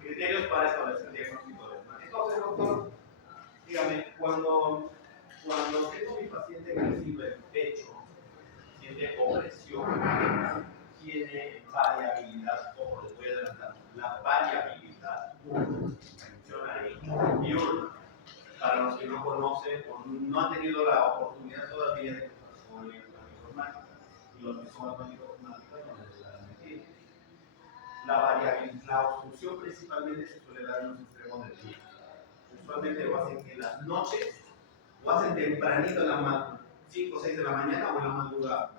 Criterios para establecer el diagnóstico de asma. Entonces, doctor, dígame, cuando tengo mi paciente que recibe el pecho, tiene opresión, tiene variabilidad, ojo, les voy a adelantar, la variabilidad funciona ahí, diurna. Para los que no conocen o no han tenido la oportunidad todavía de contar con la informática, y los que son asmáticos no les la mentira. La variabilidad, la obstrucción principalmente se suele dar en los extremos del día. Usualmente lo hacen en las noches, lo hacen tempranito en la 5 o 6 de la mañana o en la madrugada.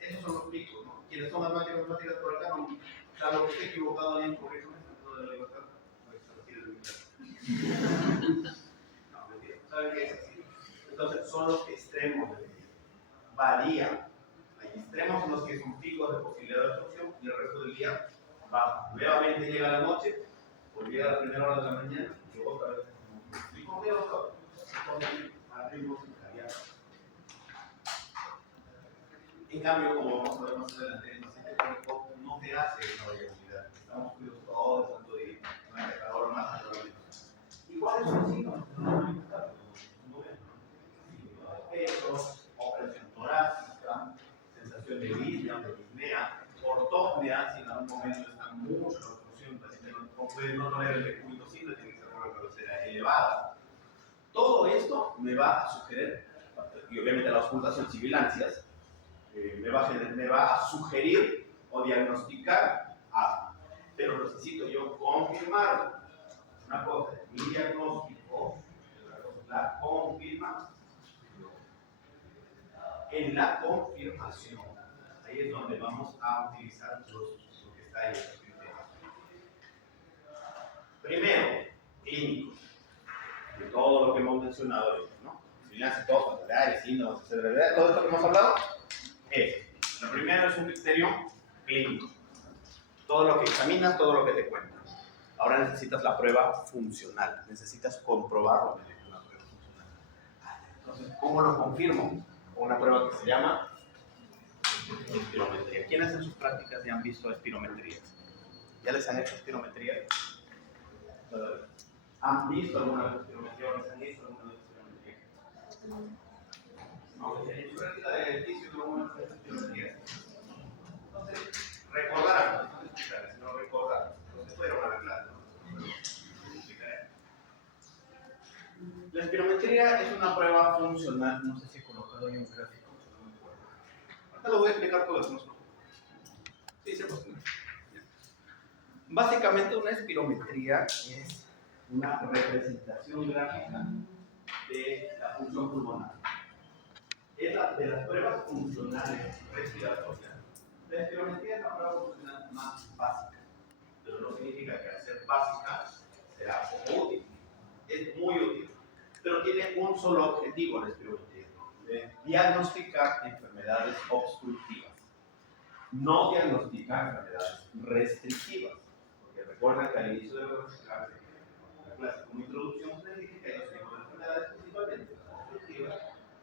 Esos son los picos, ¿no? Quienes son asmáticos por acá, no, salvo que esté equivocado en corrígeme, no de la libertad, pues se retire de mi casa. No, mentira, ¿saben qué es así? Entonces, son los extremos del día. Varía. Hay extremos en los que son picos de posibilidad de obstrucción y el resto del día baja. Nuevamente llega la noche Llega a la primera hora de la mañana, yo otra vez. ¿Y con qué doctor? Abrimos el cariato. En cambio, como vamos a ver más adelante, el paciente crónico no te hace esa variabilidad. Estamos cuidados todo el santo día. No hay calor más, igual eso sí, no pesos, opresión torácica, sensación de disnea, ortopnea, si en algún momento está mucho la obstrucción, el paciente no puede no tolerar el decúbito simple, tiene que ser una velocidad elevada. Todo esto me va a sugerir, y obviamente la auscultación sibilancias, me va a sugerir o diagnosticar asma. Pero necesito yo confirmarlo. Una cosa es mi diagnóstico, otra cosa es la confirmación. En la confirmación, ahí es donde vamos a utilizar lo que está ahí. Primero, clínico, de todo lo que hemos mencionado ahorita, ¿no? Sibilancias, tos, patologías, síntomas, etcétera, todo esto que hemos hablado. Lo primero es un criterio clínico. Todo lo que examinas, todo lo que te cuentan. Ahora necesitas la prueba funcional. Necesitas comprobarlo mediante una prueba funcional. Entonces, ¿cómo lo confirmo? Una prueba que se llama espirometría. ¿Quiénes en sus prácticas ya han visto espirometrías? ¿Ya les han hecho espirometría? ¿Han visto alguna vez espirometría o les han hecho alguna vez espirometría? No, en su práctica de ejercicio no alguna vez espirometría. Entonces, recordarán, no recordar, entonces fueron a la clase, ¿no? La espirometría es una prueba funcional, no sé si he colocado ahí un gráfico, no me acuerdo. Ahorita lo voy a explicar todo eso, ¿no? Sí, se puede. Básicamente una espirometría es una representación gráfica de la función pulmonar. Es la de las pruebas funcionales respiratorias. La espirometría es la prueba funcional más básica, pero no significa que al ser básica será útil. Es muy útil, pero tiene un solo objetivo la espirometría: de diagnosticar enfermedades obstructivas, no diagnosticar enfermedades restrictivas. Porque recuerden que al inicio de la clase como introducción les dije que hay dos tipos de enfermedades, principalmente las obstructivas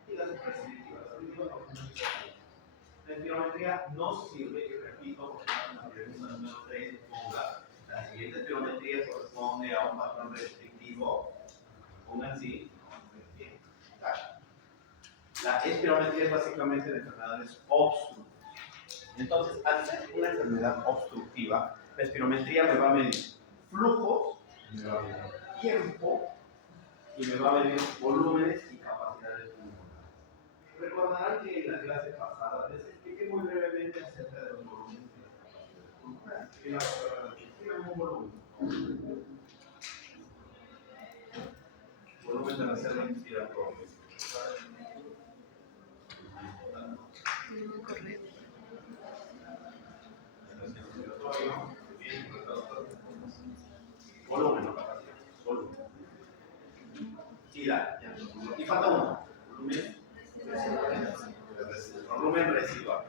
y las restrictivas. La espirometría no sirve, y repito, porque la pregunta número 3 ponga, la siguiente espirometría corresponde a un patrón restrictivo. Pongan así. La espirometría es básicamente de enfermedades obstructivas. Entonces, al ser una enfermedad obstructiva, la espirometría me va a medir flujos, me va a medir tiempo y me va a medir volúmenes y capacidades pulmonares. Recordarán que en la clase pasada les expliqué muy brevemente acerca de los volúmenes y las capacidades pulmonares. ¿Qué es un volumen? Volumen de la reserva inspiratoria. Volumen, no capacidad. Volumen. Y ya. Y falta uno. Volumen residual.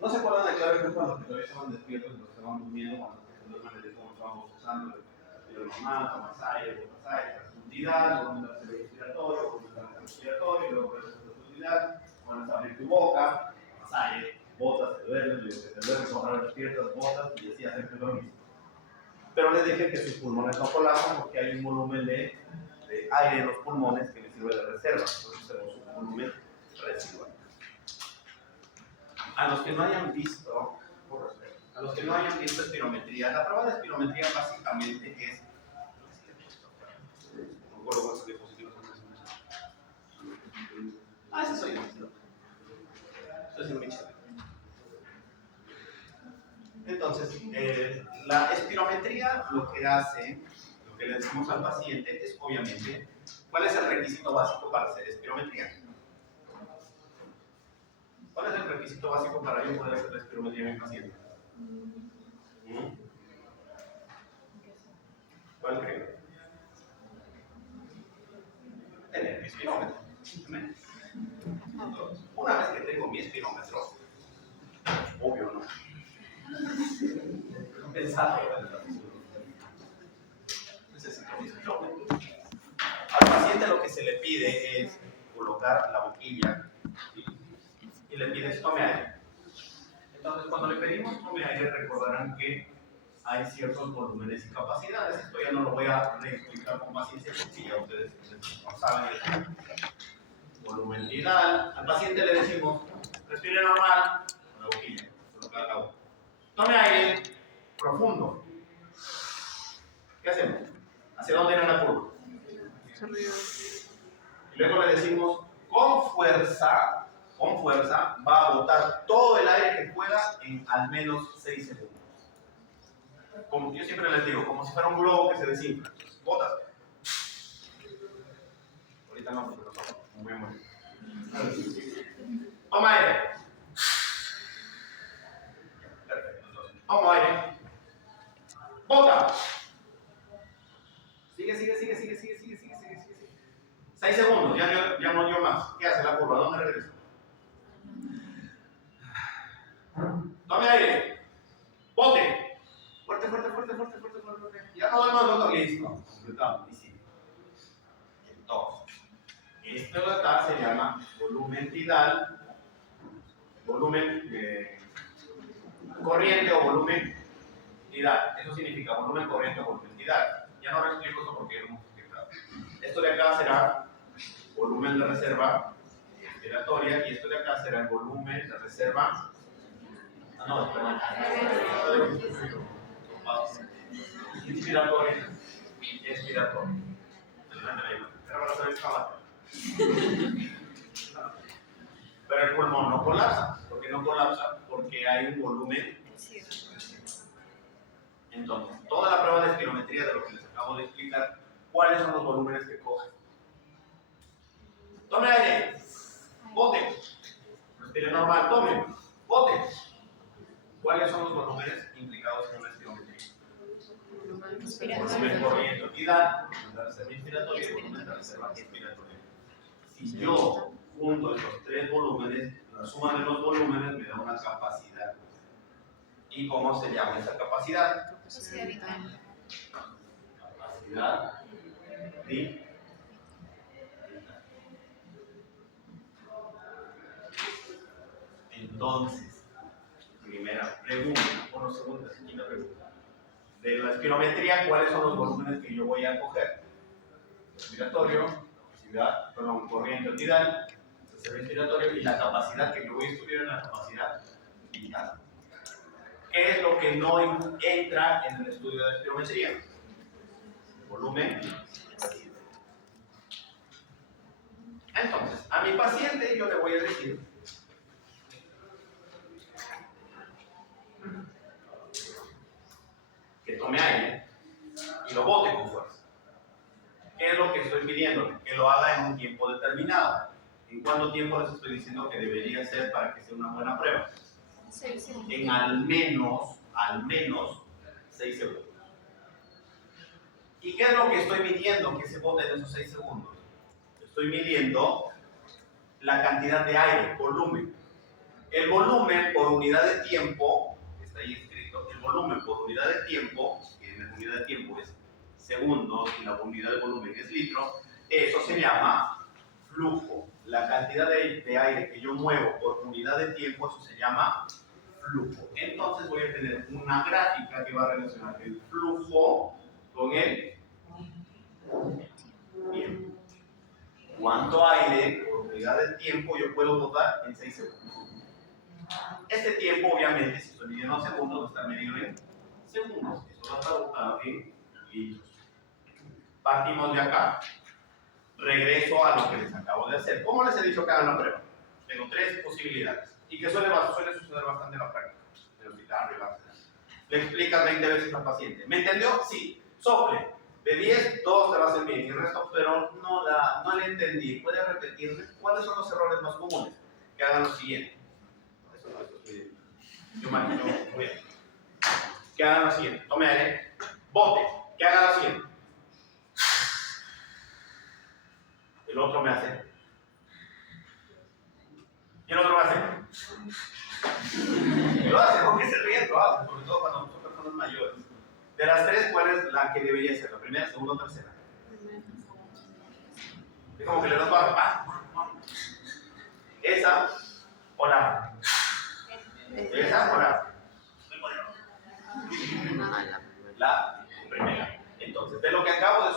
¿No se acuerdan de claro ejemplo cuando todavía estaban despiertos y los estaban durmiendo, cuando se duermen de cómo estábamos usando el normal, tomar aire, profundidad, volumen respiratorio, volumen respiratorio, luego profundidad, pones a abrir tu boca, tomas aire, botas, te duermes, ahora despiertas, botas y así hacerte dormir. Pero les dije que sus pulmones no colapsan porque hay un volumen de aire en los pulmones que les sirve de reserva, entonces tenemos un volumen residual. A los que no hayan visto, por respeto, a los que no hayan visto espirometría, la prueba de espirometría básicamente es. No recuerdo cuántos diapositivos son. Ese soy yo. Eso es un bicho. Entonces, la espirometría lo que hace, lo que le decimos al paciente es obviamente, ¿cuál es el requisito básico para hacer espirometría? ¿Cuál es el requisito básico para yo poder hacer la espirometría en mi paciente? ¿Cuál creo? Tener mi espirómetro. Entonces, una vez que tengo mi espirómetro, obvio no. Pensarlo, ¿verdad? pide es colocar la boquilla, ¿sí? Y le pides tome aire. Entonces, cuando le pedimos tome aire, recordarán que hay ciertos volúmenes y capacidades. Esto ya no lo voy a explicar con paciencia porque ya ustedes lo saben. Volumen tidal. Al paciente le decimos, respire normal, con la boquilla, con lo que acabo. Tome aire profundo. ¿Qué hacemos? ¿Hacia dónde irá la curva? Y luego le decimos, con fuerza, va a botar todo el aire que pueda en al menos 6 segundos. Como yo siempre les digo, como si fuera un globo que se desinfla. Botas. Ahorita no, porque no son muy buenos. Toma aire. Perfecto. Entonces, toma aire. Bota. Sigue. 6 segundos, ya no dio más. ¿Qué hace la curva? ¿Dónde regresa? Tome aire. Bote. Fuerte. Ya no doy más bote. Listo. Completamos. Y sí. Entonces, esto de acá se llama volumen tidal, volumen corriente o volumen tidal. Eso significa volumen corriente o volumen tidal. Ya no lo explico eso porque ya lo hemos explicado. Esto de acá será volumen de reserva expiratoria y esto de acá será el volumen de reserva. Inspiratoria. Expiratoria. Pero el pulmón no colapsa. ¿Por qué no colapsa? Porque hay un volumen. Entonces, toda la prueba de espirometría de lo que les acabo de explicar, ¿cuáles son los volúmenes que coge? Tome aire. Bote. Respire normal. Tome. Bote. ¿Cuáles son los volúmenes implicados en una espirometría? Volumen corriente tidal, volumen de reserva inspiratoria y volumen de reserva expiratoria. Si yo junto esos tres volúmenes, la suma de los volúmenes me da una capacidad. ¿Y cómo se llama esa capacidad? Capacidad vital. Capacidad vital. Entonces, primera pregunta, bueno, segunda, quinta pregunta. De la espirometría, ¿cuáles son los volúmenes que yo voy a coger? Respiratorio, capacidad, perdón, corriente o tidal, reserva inspiratorio y la capacidad que yo voy a estudiar en la capacidad vital. ¿Qué es lo que no entra en el estudio de espirometría? El volumen. Entonces, a mi paciente yo le voy a decir que tome aire y lo bote con fuerza. ¿Qué es lo que estoy pidiéndole? Que lo haga en un tiempo determinado. ¿En cuánto tiempo les estoy diciendo que debería ser para que sea una buena prueba? 6 segundos. En al menos 6 segundos. ¿Y qué es lo que estoy midiendo que se bote en esos 6 segundos? Estoy midiendo la cantidad de aire, volumen. El volumen por unidad de tiempo, está ahí escrito, el volumen por unidad de tiempo, que en la unidad de tiempo es segundos y la unidad de volumen es litro, eso se llama flujo. La cantidad de aire que yo muevo por unidad de tiempo, eso se llama flujo. Entonces voy a tener una gráfica que va a relacionar el flujo con el tiempo. ¿Cuánto aire por unidad de tiempo yo puedo botar en 6 segundos? Este tiempo, obviamente, si estoy midiendo en segundos, va a estar medido en segundos. Eso va a estar botado en litros. Partimos de acá. Regreso a lo que les acabo de hacer. ¿Cómo les he dicho que hagan la prueba? Tengo 3 posibilidades. Y que suele suceder bastante en la práctica. Pero si le explicas 20 veces al paciente. ¿Me entendió? Sí. Sople. De 10, 2 te va a hacer bien. Y el resto, pero no le entendí. ¿Puede repetirme? ¿Cuáles son los errores más comunes? Que hagan lo siguiente. Yo manejo muy bien. Que hagan lo siguiente. Tome aire. Bote. Que haga lo siguiente. El otro me hace. Y el otro me hace. Y lo hace, porque se ríe, lo hace, sobre todo cuando son personas mayores. De las 3, ¿cuál es la que debería ser? ¿La primera, segunda o tercera? Es como que le das barra. Esa o la. Esa o la. La primera. Entonces, de lo que acabo de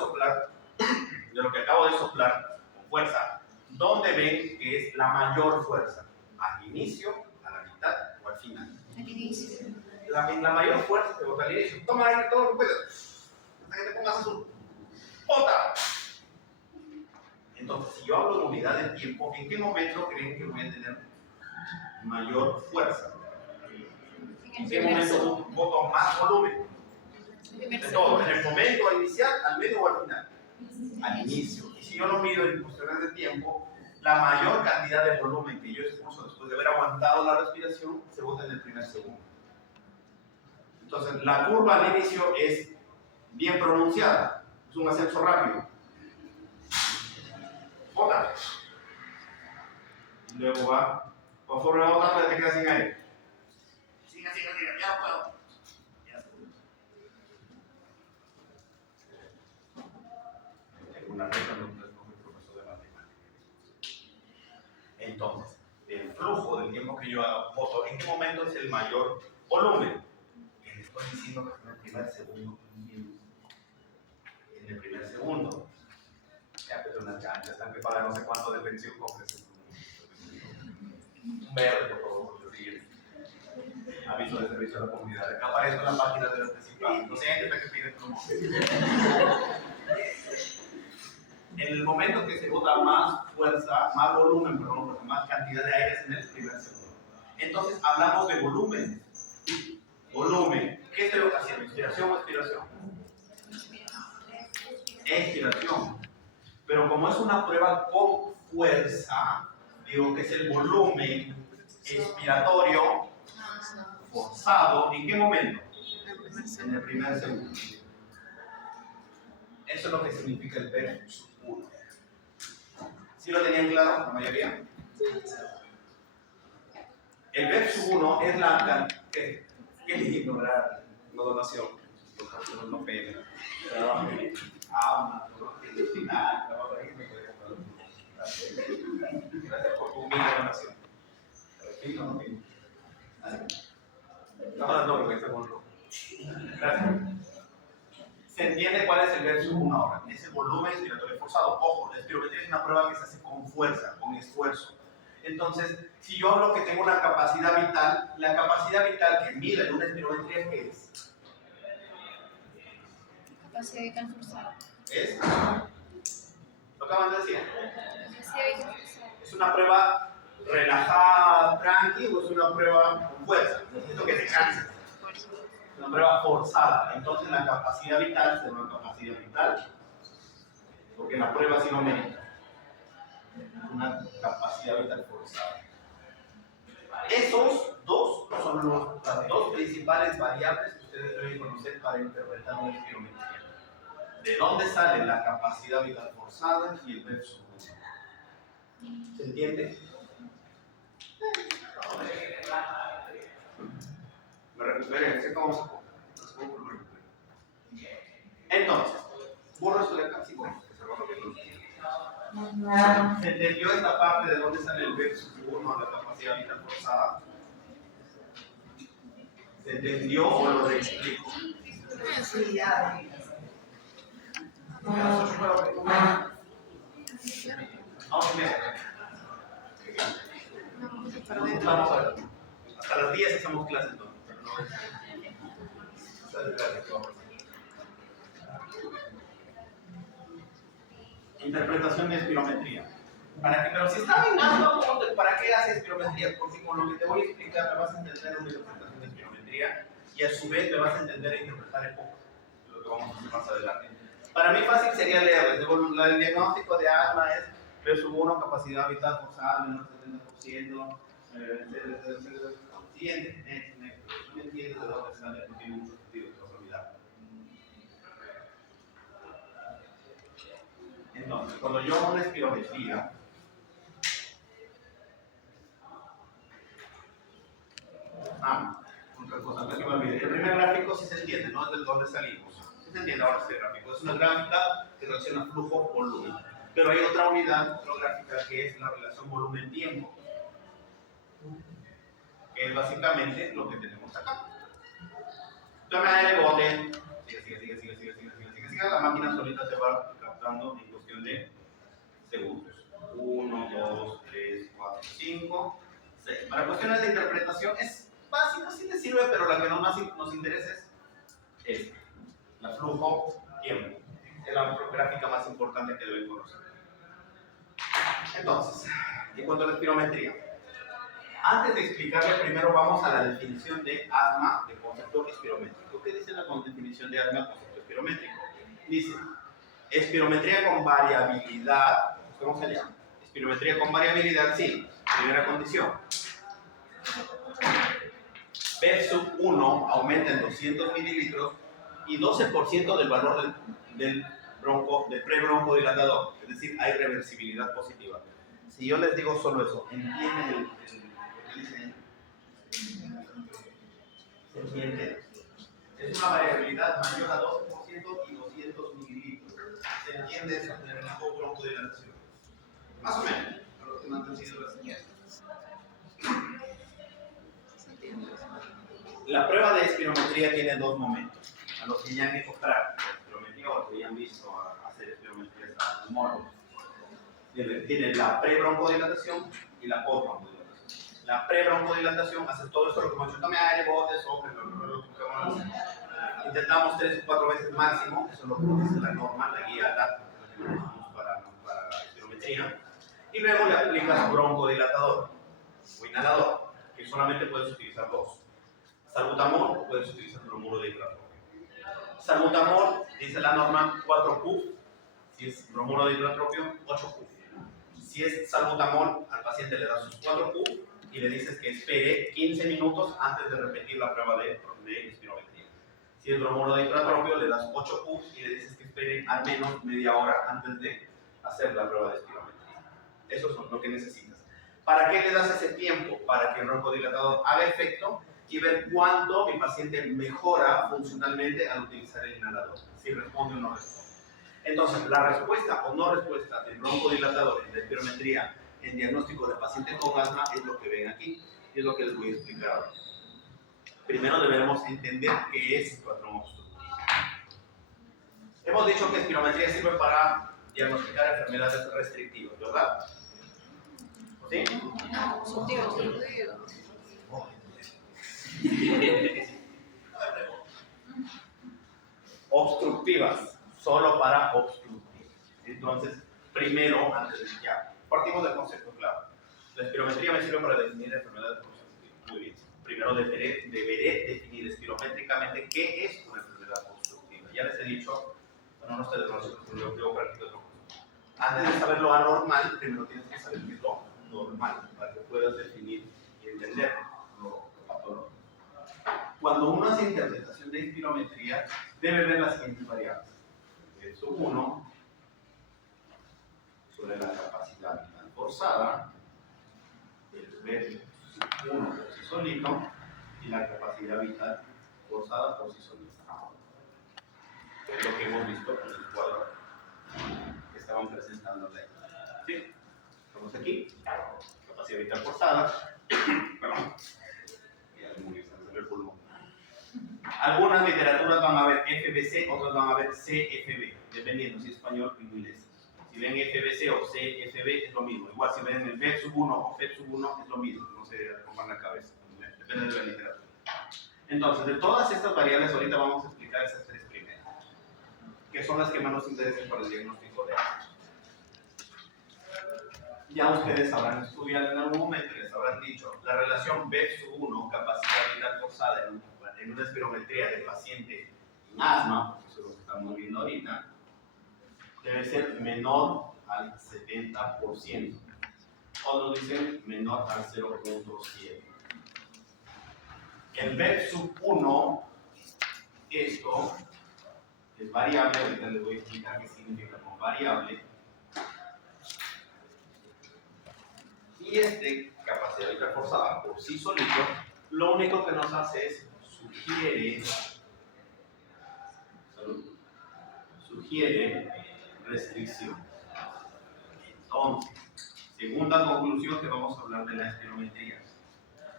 soplar con fuerza, ¿dónde ven que es la mayor fuerza? ¿Al inicio, a la mitad o al final? Al inicio. La mayor fuerza se bota al inicio. Toma aire todo lo que puedas. Hasta que te pongas azul. ¡Bota! Entonces, si yo hablo de unidad de tiempo, ¿en qué momento creen que voy a tener mayor fuerza? ¿En qué momento boto más volumen? De todo, en el momento inicial, al medio o al final. Al inicio. Y si yo lo mido en cuestiones de tiempo, la mayor cantidad de volumen que yo expulso después de haber aguantado la respiración se bota en el primer segundo. Entonces, la curva al inicio es bien pronunciada, es un ascenso rápido. Bota. Y luego va, conforme va botando, te quedas sin aire. Siga, ya no puedo. Una regla no es como el profesor de matemáticas. Entonces, el flujo del tiempo que yo boto, ¿en qué momento es el mayor volumen? Les estoy diciendo que en el primer segundo. En el primer segundo. Ya, pero una chancha, están que pagan no sé cuánto de pensión compres. Un verde, por favor, por decir. Aviso de servicio a la comunidad. Acá aparece la página de los anticipados. No sé, hay gente que pide promoción. En el momento que se bota más fuerza, más volumen, perdón, más cantidad de aire es en el primer segundo. Entonces hablamos de volumen. Volumen. ¿Qué estoy haciendo? ¿Inspiración o expiración? Expiración. Pero como es una prueba con fuerza, digo que es el volumen expiratorio forzado. ¿En qué momento? En el primer segundo. Eso es lo que significa el verbo 1. ¿Sí lo tenían claro la mayoría? El verbo 1 es la... ¿Qué lindo, ¿verdad? No donación. No pena. Trabajo ahí, me quedé con gracias por tu humilde donación. No, porque está con rojo. Gracias. ¿Se entiende cuál es el verso 1 ahora? Es el volumen expiratorio forzado. Ojo, la espirometría es una prueba que se hace con fuerza, con esfuerzo. Entonces, si yo hablo que tengo una capacidad vital, la capacidad vital que mide en una espirometría, ¿qué es? Capacidad vital forzada. ¿Es? ¿Lo acaban de decir? Capacidad vital forzada. ¿Es una prueba relajada, tranqui, o es una prueba con fuerza? Necesito que te canses. Una prueba forzada. Entonces la capacidad vital será una capacidad vital, porque la prueba sí lo merita. Una capacidad vital forzada. Esos dos son las dos principales variables que ustedes deben conocer para interpretar una espirometría. ¿De dónde sale la capacidad vital forzada y el verso? ¿Se entiende? Me recuperé, sé cómo se pone. Entonces, borro esto de acá, sí, bueno, que se borra bien. ¿Se entendió esta parte de dónde sale el verso 1, la capacidad vital forzada? ¿Se entendió o lo explico? Sí, ya. Vamos a ver. Vamos a ver. Hasta las 10 hacemos clase entonces. Interpretación de espirometría. Pero si está vengando, ¿para qué haces espirometría? Porque con lo que te voy a explicar me vas a entender una interpretación de espirometría y a su vez me vas a entender e interpretar el poco, lo que vamos a hacer más adelante. Para mí fácil sería leer. El diagnóstico de asma es verso 1, capacidad vital forzada, menos 70%. Siguiente, no entiendes de dónde sale, no tiene mucho sentido, te vas a olvidar. Entonces, cuando yo hago una espirometría, otra cosa, antes que me olvide. El primer gráfico sí se entiende, ¿no? Es de dónde salimos. Sí se entiende ahora este gráfico. Es una gráfica que relaciona flujo-volumen. Pero hay otra unidad hidrográfica que es la relación volumen-tiempo, que es básicamente lo que tenemos acá. Toma el bote, sigue, la máquina solita se va captando en cuestión de segundos. 1, 2, 3, 4, 5, 6. Para cuestiones de interpretación es básico, sí te sirve, pero la que más nos interesa es esta, la flujo-tiempo. Es la gráfica más importante que deben conocer. Entonces, en cuanto a la espirometría, antes de explicarle, primero vamos a la definición de ASMA, de concepto espirométrico. ¿Qué dice la definición de ASMA, concepto espirométrico? Dice, espirometría con variabilidad, ¿cómo se llama? Espirometría con variabilidad, sí. Primera condición. P sub 1 aumenta en 200 mililitros y 12% del valor del prebroncodilatador. Es decir, hay reversibilidad positiva. Si yo les digo solo eso, ¿entienden ¿Se entiende? Es una variabilidad mayor a 12% y 200 mililitros. ¿Se entiende eso en el broncodilatación? Más o menos, a los que no han entendido las señales. La prueba de espirometría tiene dos momentos. A los que ya han hecho práctica de espirometría o que ya han visto hacer espirometría a moros. Tienen la pre-broncodilatación y la post-broncodilatación. La pre-broncodilatación hace todo esto, lo que hemos hecho, tome aire, bote, sople, intentamos 3 o 4 veces máximo, eso es lo que nos dice la norma, la guía DAT que utilizamos para la espirometría. Y luego le aplicas broncodilatador o inhalador, que solamente puedes utilizar dos. Salbutamol o puedes utilizar bromuro de hidratropio. Salbutamol, dice la norma, 4 puff. Si es bromuro de hidratropio, 8 puff. Si es salbutamol, al paciente le das sus 4 puff y le dices que espere 15 minutos antes de repetir la prueba de espirometría. Si es bromuro de hidratropio, le das 8 puffs y le dices que espere al menos media hora antes de hacer la prueba de espirometría. Eso es lo que necesitas. ¿Para qué le das ese tiempo? Para que el broncodilatador haga efecto y ver cuánto mi paciente mejora funcionalmente al utilizar el inhalador, si responde o no responde. Entonces, la respuesta o no respuesta del broncodilatador en la espirometría en diagnóstico de pacientes con asma es lo que ven aquí y es lo que les voy a explicar ahora. Primero debemos entender qué es el patrón obstructivo. Hemos dicho que espirometría sirve para diagnosticar enfermedades restrictivas, ¿verdad? ¿Sí? Obstructivas, solo para obstructivas. Entonces, primero, antes de ya, partimos del concepto claro. La espirometría me sirve para definir enfermedades obstructivas. Muy bien. Primero deberé definir espirométricamente qué es una enfermedad obstructiva. Ya les he dicho, bueno, no ustedes, no, yo practico otra cosa. Antes de saber lo anormal, primero tienes que saber qué es lo normal, para que puedas definir y entender lo patológico. Cuando uno hace interpretación de espirometría, debe ver las siguientes variables. El sub 1 sobre la capacidad vital forzada, el B sub 1 por sí solito y la capacidad vital forzada por sí solita. Es lo que hemos visto en el cuadro que estaban presentando ahí. ¿Sí? Estamos aquí, capacidad vital forzada, perdón, y el pulmón. Algunas literaturas van a ver FBC, otras van a ver CFB, dependiendo si es español o inglés. Si ven FBC o CFB es lo mismo. Igual si ven el B sub 1 o FEB sub 1 es lo mismo, no se pongan la cabeza, depende de la literatura. Entonces, de todas estas variables, ahorita vamos a explicar esas tres primeras, que son las que más nos interesan para el diagnóstico de asma. Ya ustedes habrán estudiado en algún momento, les habrán dicho, la relación B sub 1, capacidad vital forzada en una espirometría de paciente en asma, eso es lo que estamos viendo ahorita, debe ser menor al 70%. Otros dicen menor al 0.7. El B sub 1, esto es variable, ahorita les voy a explicar qué significa con variable. Y capacidad vital forzada por sí solito, lo único que nos hace es sugiere restricción. Entonces, segunda conclusión que vamos a hablar de la espirometría.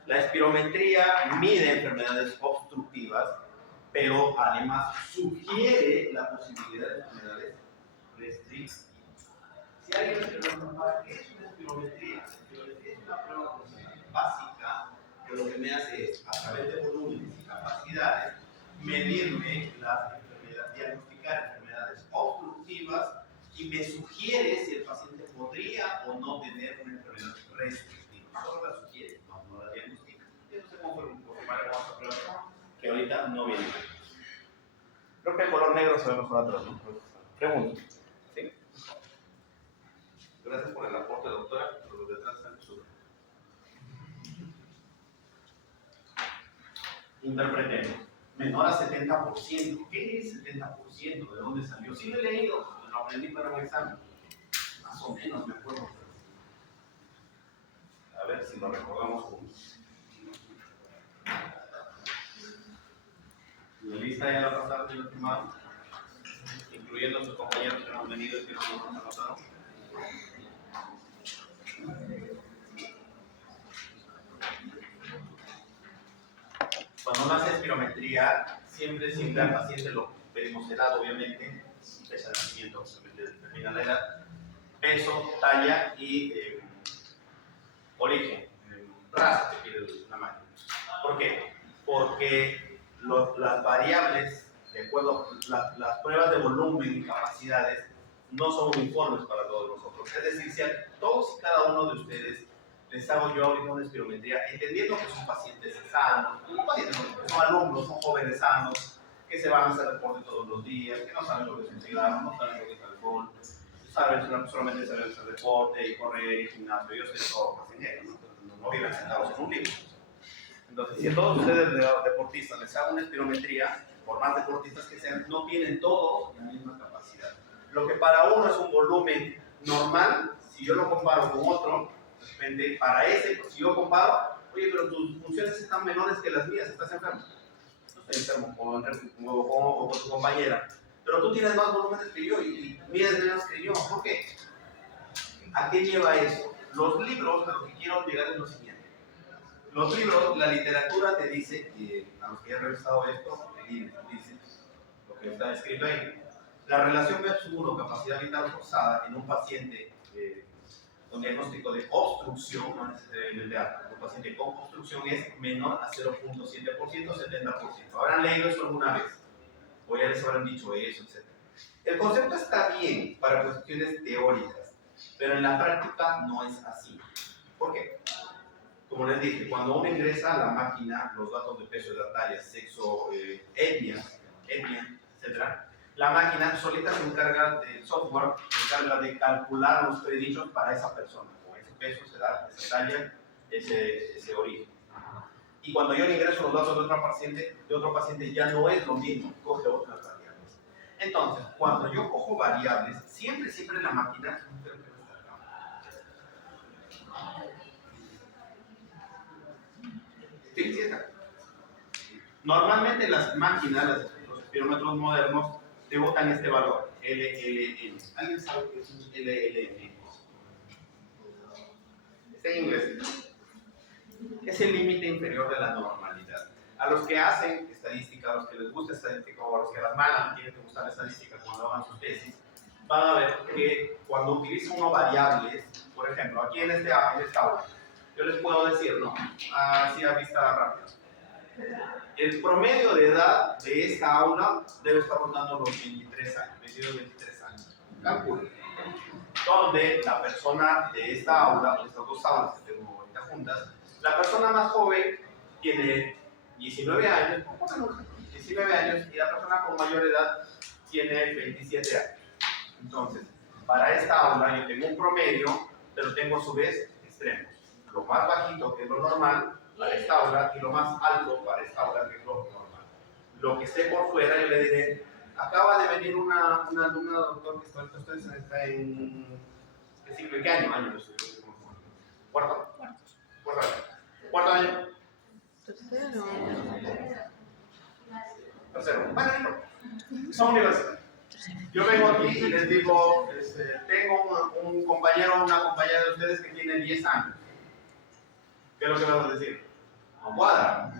La espirometría mide enfermedades obstructivas, pero además sugiere la posibilidad de enfermedades restrictivas. Si alguien me pregunta, ¿qué es una espirometría? La espirometría es una prueba básica que lo que me hace es, a través de volúmenes y capacidades, medirme las enfermedades, diagnosticar enfermedades obstructivas y me sugiere si el paciente podría o no tener una enfermedad restrictiva. Solo la sugiere, no la diagnostica. Eso se confirmará con otra prueba que ahorita no viene. Creo que el color negro se ve mejor atrás, ¿no? Pregunto. ¿Sí? Gracias por el aporte, doctora. Los detrás están sur. Interpretemos. Menor a 70%. ¿Qué es 70%? ¿De dónde salió? Sí lo he leído, lo aprendí para un examen. Más o menos me acuerdo. A ver si lo recordamos juntos. La lista ya la pasaron, señor estimado, incluyendo a sus compañeros que no han venido y que no nos anotaron. Cuando uno hace espirometría, siempre al paciente lo pedimos edad, obviamente, fecha de nacimiento, determina la edad, peso, talla y origen, raza que pide la máquina. ¿Por qué? Porque las variables, de acuerdo, las pruebas de volumen y capacidades no son uniformes para todos nosotros. Es decir, si a todos y cada uno de ustedes les hago yo ahorita una espirometría, entendiendo que son pacientes sanos, son alumnos, son jóvenes sanos, que se van a hacer reporte todos los días, que no saben lo que es un cigarro, no saben lo que es alcohol, solamente saben hacer deporte y correr y gimnasio. Yo sé todo más en ellos, no viven sentados en un libro. Entonces, si a todos ustedes deportistas les hago una espirometría, por más deportistas que sean, no tienen todos la misma capacidad. Lo que para uno es un volumen normal, si yo lo comparo con otro, de repente, para ese, si yo comparo, oye, pero tus funciones están menores que las mías, estás enfermo. No estoy enfermo como tu compañera, pero tú tienes más volúmenes que yo y mides menos que yo. ¿Por qué? ¿A qué lleva eso? Los libros, a lo que quiero llegar es lo siguiente. Los libros, la literatura te dice, a los que han revisado esto, dice lo que está escrito ahí. La relación BEPS-1, capacidad vital forzada, en un paciente con diagnóstico de obstrucción, no necesariamente alta, un paciente con obstrucción es menor a 0.7%, 70%. ¿Habrán leído eso alguna vez? O ya les habrán dicho eso, etc. El concepto está bien para cuestiones teóricas, pero en la práctica no es así. ¿Por qué? Como les dije, cuando uno ingresa a la máquina, los datos de peso, edad, talla, sexo, etnia, etc., la máquina solita se encarga del software, se encarga de calcular los predichos para esa persona, con ese peso, esa edad, esa talla, ese origen. Y cuando yo le ingreso los datos de otro paciente ya no es lo mismo, coge otras variables. Entonces, cuando yo cojo variables, siempre la máquina, sí está. Normalmente las máquinas, los espirómetros modernos, te botan este valor, LLM. ¿Alguien sabe qué es un LLM? Está en inglés. Es el límite inferior de la normalidad. A los que hacen estadística, a los que les gusta estadística o a los que las malas tienen que gustar estadística cuando hagan sus tesis, van a ver que cuando utiliza uno variables, por ejemplo, aquí en esta aula, yo les puedo decir, ¿no? Así a vista rápida. El promedio de edad de esta aula debe estar rondando los 23 años, 22, 23 años. Calculo. Donde la persona de esta aula, de estas dos aulas que tengo ahorita juntas, la persona más joven tiene 19 años, 19 años, y la persona con mayor edad tiene 27 años. Entonces, para esta aula yo tengo un promedio, pero tengo a su vez extremos. Lo más bajito, que es lo normal, para esta aula, y lo más alto para esta aula, que es lo normal. Lo que esté por fuera, yo le diré, acaba de venir una alumna, doctor, que está en ¿qué año? ¿Cuarto? ¿Cuarto año? Tercero. Bueno, son universidades. Yo vengo aquí y les digo, tengo un compañero o una compañera de ustedes que tiene 10 años. ¿Qué es lo que vamos a decir? No cuadra.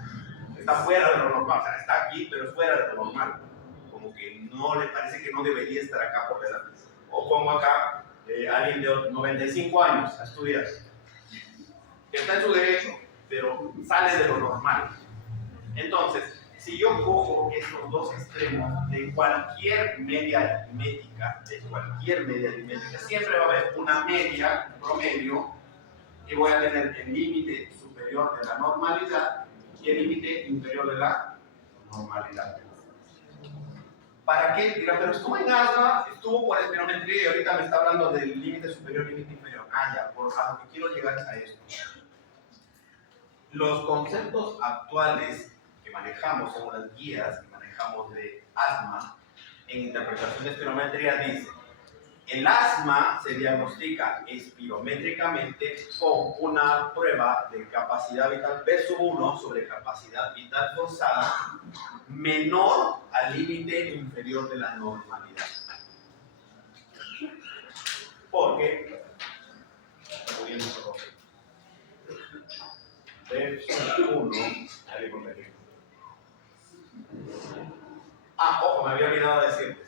Está fuera de lo normal, o sea, está aquí, pero es fuera de lo normal. Como que no le parece que no debería estar acá por la edad. O pongo acá alguien de 95 años a estudiar. Está en su derecho, pero sale de lo normal. Entonces, si yo cojo estos dos extremos de cualquier media aritmética, siempre va a haber una media, un promedio, y voy a tener el límite superior de la normalidad y el límite inferior de la normalidad. ¿Para qué? Dirán, pero estuvo en asma, estuvo por espirometría y ahorita me está hablando del límite superior y límite inferior. Ah, ya, por a lo que quiero llegar es a esto. Los conceptos actuales que manejamos según las guías que manejamos de asma en interpretación de espirometría dicen: el asma se diagnostica espirométricamente con una prueba de capacidad vital P1 sobre capacidad vital forzada menor al límite inferior de la normalidad. Porque P1, ojo, me había olvidado decirles.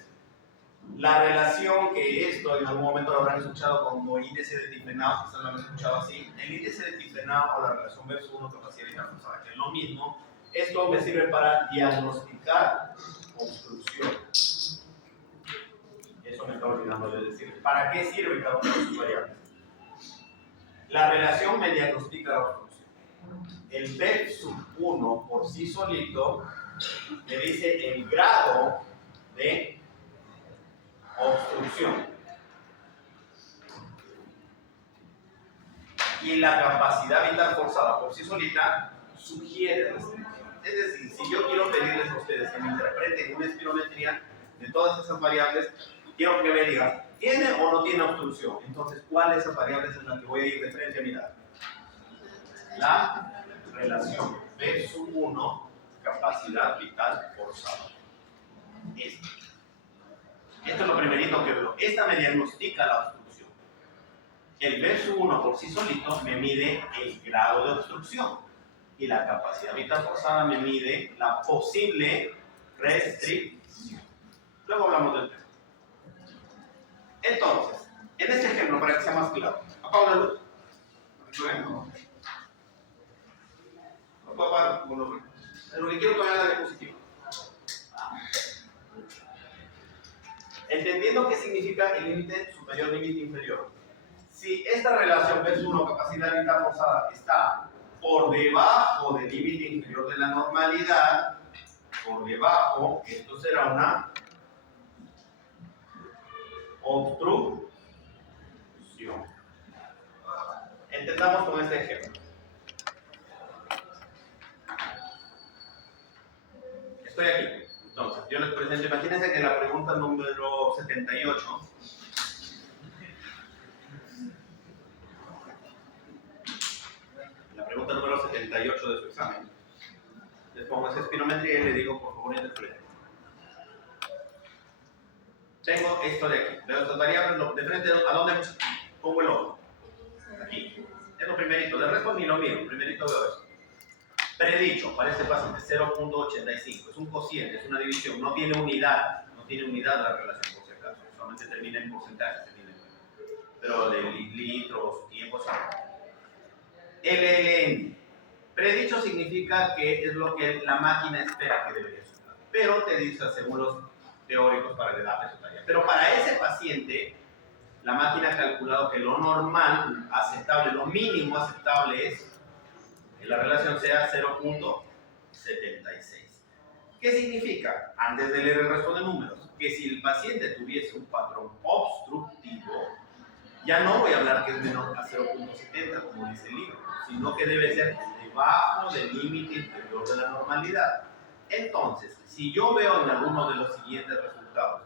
La relación que esto en algún momento lo habrán escuchado como índice de difrenado, quizás lo han escuchado así. El índice de difrenado o la relación P1 capacidad vital forzada, que es lo mismo. Esto me sirve para diagnosticar obstrucción. Eso me estaba olvidando de decir. ¿Para qué sirve cada una de sus variables? La relación me diagnostica la obstrucción. El P1 por sí solito me dice el grado de obstrucción. Y la capacidad vital forzada por sí solita sugiere restricción. Es decir, si yo quiero pedirles a ustedes que me interpreten una espirometría de todas esas variables, quiero que me digan, ¿tiene o no tiene obstrucción? Entonces, ¿cuál de esas variables es la que voy a ir de frente a mirar? La relación P1 capacidad vital forzada. Esto es lo primerito que veo. Esta me diagnostica la obstrucción. El P1 por sí solito me mide el grado de obstrucción. Y la capacidad vital forzada me mide la posible restricción. Luego hablamos del tema. Entonces, en este ejemplo, para que sea más claro, apago la luz. Lo que quiero que vean la diapositiva. Entendiendo qué significa el límite superior, límite inferior. Si esta relación P1 capacidad vital forzada está por debajo del límite inferior de la normalidad, por debajo, esto será una obstrucción. Entendamos con este ejemplo. Estoy aquí. Entonces, yo les presento, imagínense que la pregunta número 78 de su examen. Les pongo esa espirometría y le digo, por favor, interpreten. Tengo esto de aquí. Veo estas variables de frente, ¿a dónde pongo el ojo? Aquí. Es lo primerito. De resto ni lo miro. Primerito veo esto. Predicho para este paciente 0.85. Es un cociente, es una división. No tiene unidad. No tiene unidad la relación, por si acaso. Solamente termina en porcentajes. Pero de litros, tiempos. LLN. Predicho significa que es lo que la máquina espera que debería ser. Pero te dice, según los teóricos, para que darle su tarea. Pero para ese paciente, la máquina ha calculado que lo normal, aceptable, lo mínimo aceptable es que la relación sea 0.76. ¿Qué significa? Antes de leer el resto de números, que si el paciente tuviese un patrón obstructivo, ya no voy a hablar que es menor a 0.70, como dice el libro, sino que debe ser debajo del límite inferior de la normalidad. Entonces, si yo veo en alguno de los siguientes resultados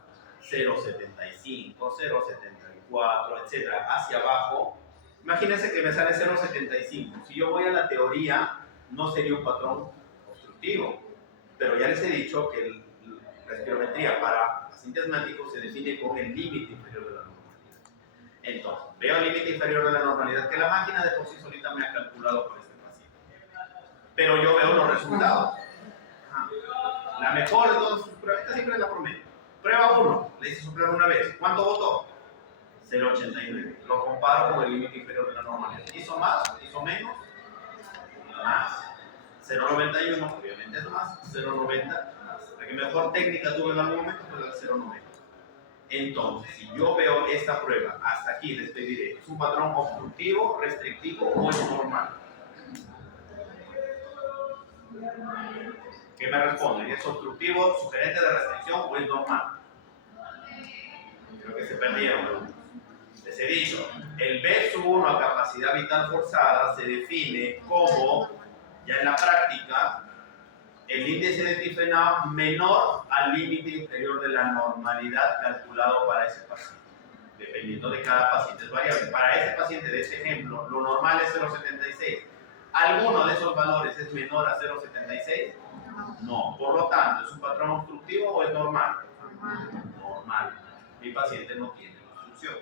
0.75, 0.74, etcétera, hacia abajo, imagínense que me sale 0.75. Si yo voy a la teoría, no sería un patrón obstructivo, pero ya les he dicho que la espirometría para asintesmático se define con el límite inferior de la normalidad. Entonces, veo el límite inferior de la normalidad que la máquina de por sí solita me ha calculado por este paciente. Pero yo veo los resultados. La mejor de todas sus pruebas, esta siempre es la promedio. Prueba 1, le hice su prueba una vez. ¿Cuánto votó? 0,89. Lo comparo con el límite inferior de la normalidad. ¿Hizo más? ¿Hizo menos? Más. 0,91, obviamente es más. 0,90 más. La que mejor técnica tuve en algún momento fue la 0,90. Entonces, si yo veo esta prueba, hasta aquí les pediré, ¿es un patrón obstructivo, restrictivo o es normal? ¿Qué me responden? ¿Es obstructivo, sugerente de restricción o es normal? Creo que se perdieron. Les he dicho, el B1 a capacidad vital forzada se define como, ya en la práctica, el índice de difrenado menor al límite inferior de la normalidad calculado para ese paciente. Dependiendo de cada paciente es variable. Para este paciente de este ejemplo, lo normal es 0,76. ¿Alguno de esos valores es menor a 0,76? No. Por lo tanto, ¿es un patrón obstructivo o es normal? Normal. Mi paciente no tiene obstrucción.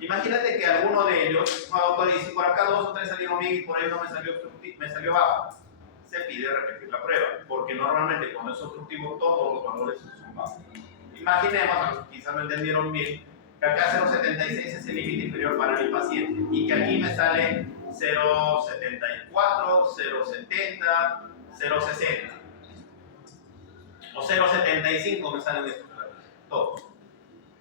Imagínate que alguno de ellos, dice, por acá 2 o 3 salieron bien y por ahí no me salió bajo. Se pide repetir la prueba, porque normalmente cuando es obstructivo todos los valores son bajos. Imaginemos, quizás no entendieron bien, que acá 0,76 es el límite inferior para mi paciente y que aquí me sale 0,74, 0,70, 0,60 o 0,75 me salen estos valores, todos.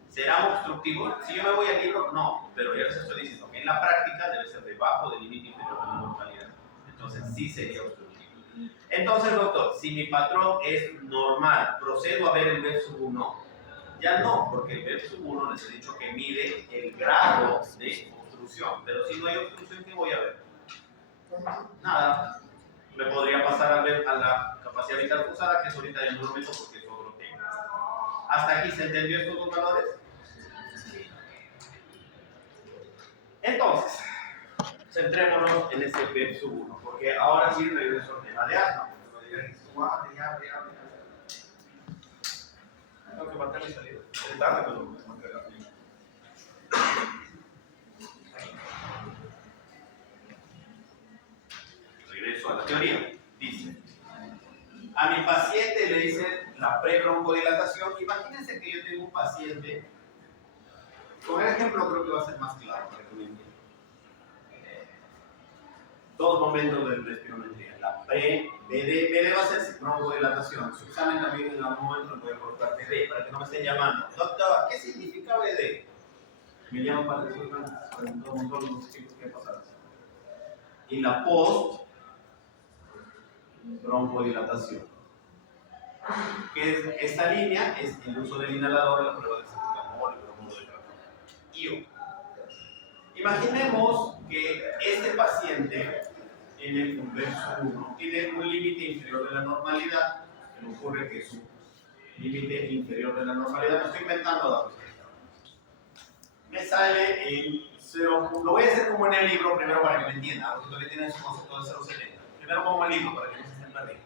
¿Será obstructivo? Si yo me voy al libro, no, pero ya les estoy diciendo que en la práctica debe ser debajo del límite inferior de la normalidad. Entonces sí sería obstructivo. Entonces, doctor, si mi patrón es normal, ¿procedo a ver el B1? Ya no, porque el B1 les he dicho que mide el grado de obstrucción. Pero si no hay obstrucción, ¿qué voy a ver? Nada. Me podría pasar a la capacidad vital forzada, que es ahorita en un momento porque es otro tema. ¿Hasta aquí se entendió estos dos valores? Entonces, centrémonos en este B1, porque ahora sí regreso al tema de asma. Tengo que marcar mi salida. Es tarde, pero me marcaré la salida. Regreso a la teoría. Dice, a mi paciente le dice la prebroncodilatación. Imagínense que yo tengo un paciente, con el ejemplo creo que va a ser más claro para que me entiendan. Dos momentos de espirometría. La BD va a ser broncodilatación. Su examen también en algún momento me puede colocar BD para que no me estén llamando. Doctor, ¿qué significa BD? Me llaman para decir, preguntó un montón de los chicos qué pasa. Y la post broncodilatación. Que es esta línea es el uso del inhalador en la prueba de cetamol y bromuro de carbono. IO. Imaginemos que este paciente en el verso 1 tiene un límite inferior de la normalidad. Se me ocurre que su límite inferior de la normalidad, me estoy inventando datos. Me sale en 0. Lo voy a hacer como en el libro primero para que me entiendan, porque todavía tienen su concepto de 0,70. Primero como en el libro para que no se estén perdiendo.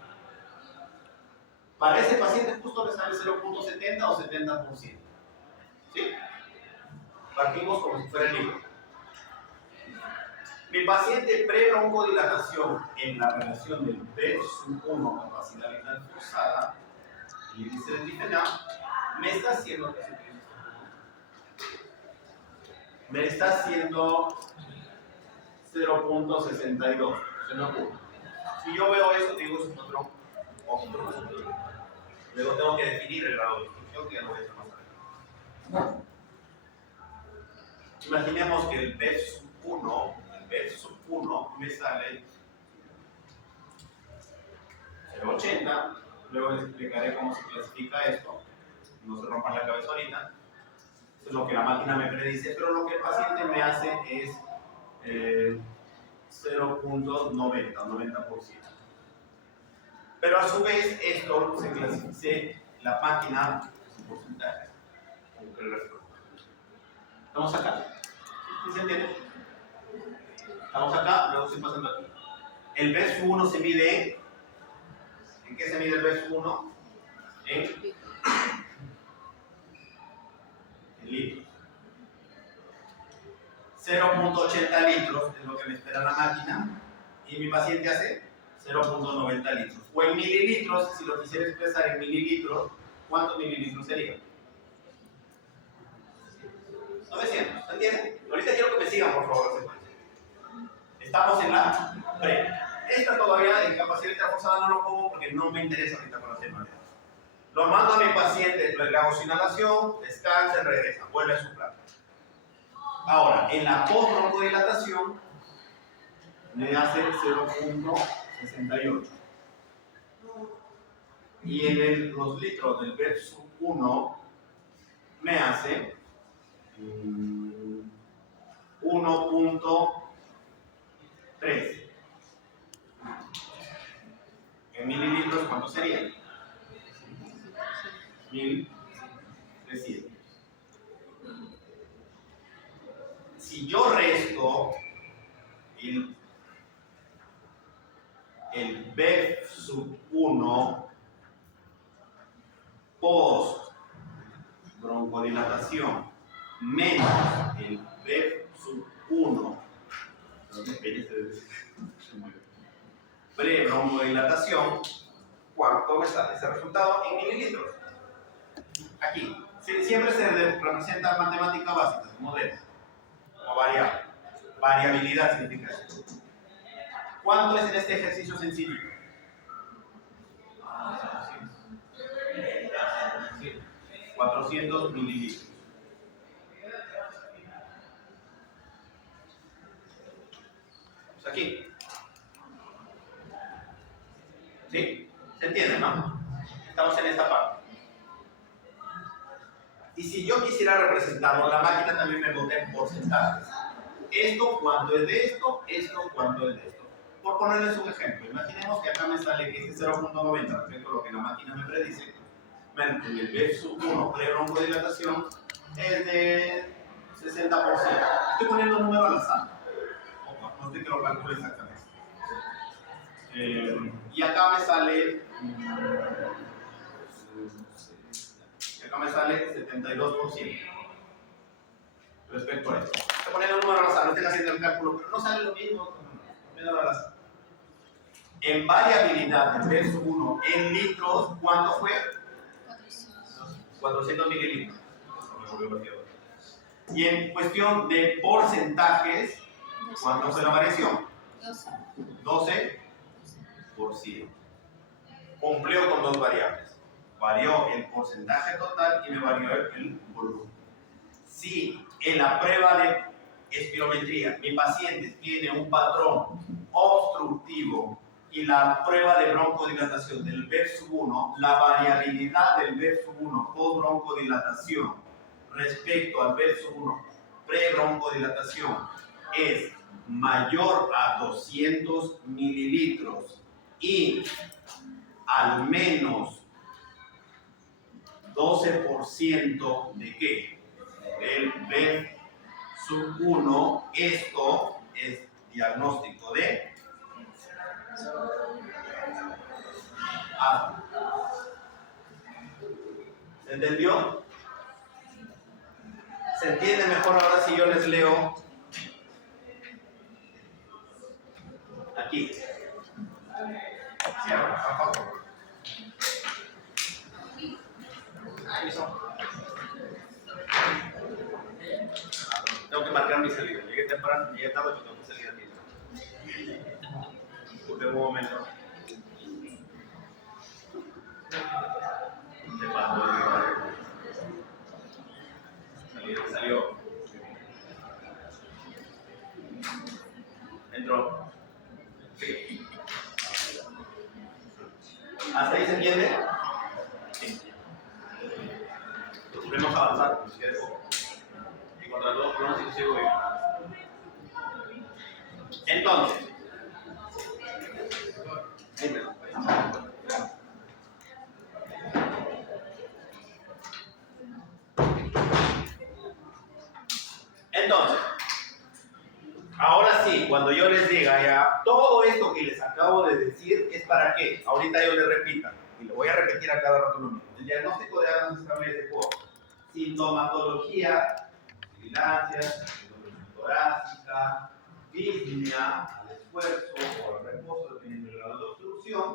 Para ese paciente justo le sale 0,70 o 70%. ¿Sí? Partimos como si fuera el libro. Mi paciente prebroncodilatación en la relación del B1 capacidad vital forzada, índice de difrenado, me está haciendo 0,62. Se me ocurre. Si yo veo eso, digo es un patrón obstructivo. Luego tengo que definir el grado de obstrucción, que ya lo voy a hacer más adelante. Imaginemos que el B1 me sale 0,80. Luego les explicaré cómo se clasifica esto. No se rompan la cabeza ahorita. Eso es lo que la máquina me predice, pero lo que el paciente me hace es 0,90%. Pero a su vez, esto se clasifica, la máquina es un porcentaje. ¿Estamos acá? ¿Sí se entiende? Estamos acá, luego estoy pasando aquí. El BES1 se mide ¿en qué se mide el BES1? litros. 0.80 litros es lo que me espera la máquina y mi paciente hace 0.90 litros. O en mililitros, si lo quisiera expresar en mililitros, ¿cuántos mililitros serían? 900, ¿entienden? Ahorita quiero que me sigan, por favor. Estamos en la pre. Esta todavía en capacidad interforzada no lo pongo porque no me interesa ahorita para hacer manera. Lo mando a mi paciente, le hago su inhalación, descansa, regresa, vuelve a su plan. Ahora, en la post-broncodilatación me hace 0.68. Y en los litros del BEF sub 1 me hace 1.3. En mililitros, ¿cuánto sería? 1300. Si yo resto el BEF sub 1 post broncodilatación menos el BEF sub 1 pre-broncodilatación, ¿cuánto me sale ese resultado en mililitros? Aquí, siempre se representa matemática básica, modelo, como variable. Variabilidad significa eso. ¿Cuánto es en este ejercicio sencillo? 400 mililitros. Pues aquí. ¿Sí? ¿Se entiende, no? Estamos en esta parte. Y si yo quisiera representarlo, la máquina también me bota en porcentajes. Esto, cuánto es de esto, cuánto es de esto. Por ponerles un ejemplo, imaginemos que acá me sale que este 0.90 respecto a lo que la máquina me predice, en el BEF sub 1 pre-broncodilatación es de 60%. Estoy poniendo un número al azar. No estoy que lo calcule exactamente. Y acá me sale 72% respecto a esto. Estoy poniendo un número al azar, no estoy haciendo el cálculo, pero no sale lo mismo. Al azar. En variabilidad del BEF sub 1 en litros, ¿cuánto fue? 400 mililitros. Y en cuestión de porcentajes, ¿cuánto fue la variación? 12%. Cumplió con dos variables. Varió el porcentaje total y me varió el volumen. Si en la prueba de espirometría mi paciente tiene un patrón obstructivo y la prueba de broncodilatación del BEF sub 1, la variabilidad del BEF sub 1 post broncodilatación respecto al BEF sub 1 pre broncodilatación es mayor a 200 mililitros y al menos 12% de ¿qué? Del BEF sub 1, esto es diagnóstico de asma. ¿Se entendió? ¿Se entiende mejor ahora si yo les leo aquí? Cierra, tampoco. Ahí son. Tengo que marcar mi salida. Llegué temprano, llegué tarde, pero tengo que salir aquí. Porque en un momento. Se pasó. Salió. Entró. Sí. ¿Hasta ahí se entiende? Sí. Podemos avanzar, si quieres. Y contra todo pronóstico sigo bien. Entonces, dímelo. Entonces, ahora sí, cuando yo les diga ya, todo esto que les acabo de decir es para qué. Ahorita yo les repita, y lo voy a repetir a cada rato lo mismo. El diagnóstico de asma se establece por sintomatología, sibilancias, torácica, disnea, al esfuerzo o al reposo, dependiendo del grado de obstrucción,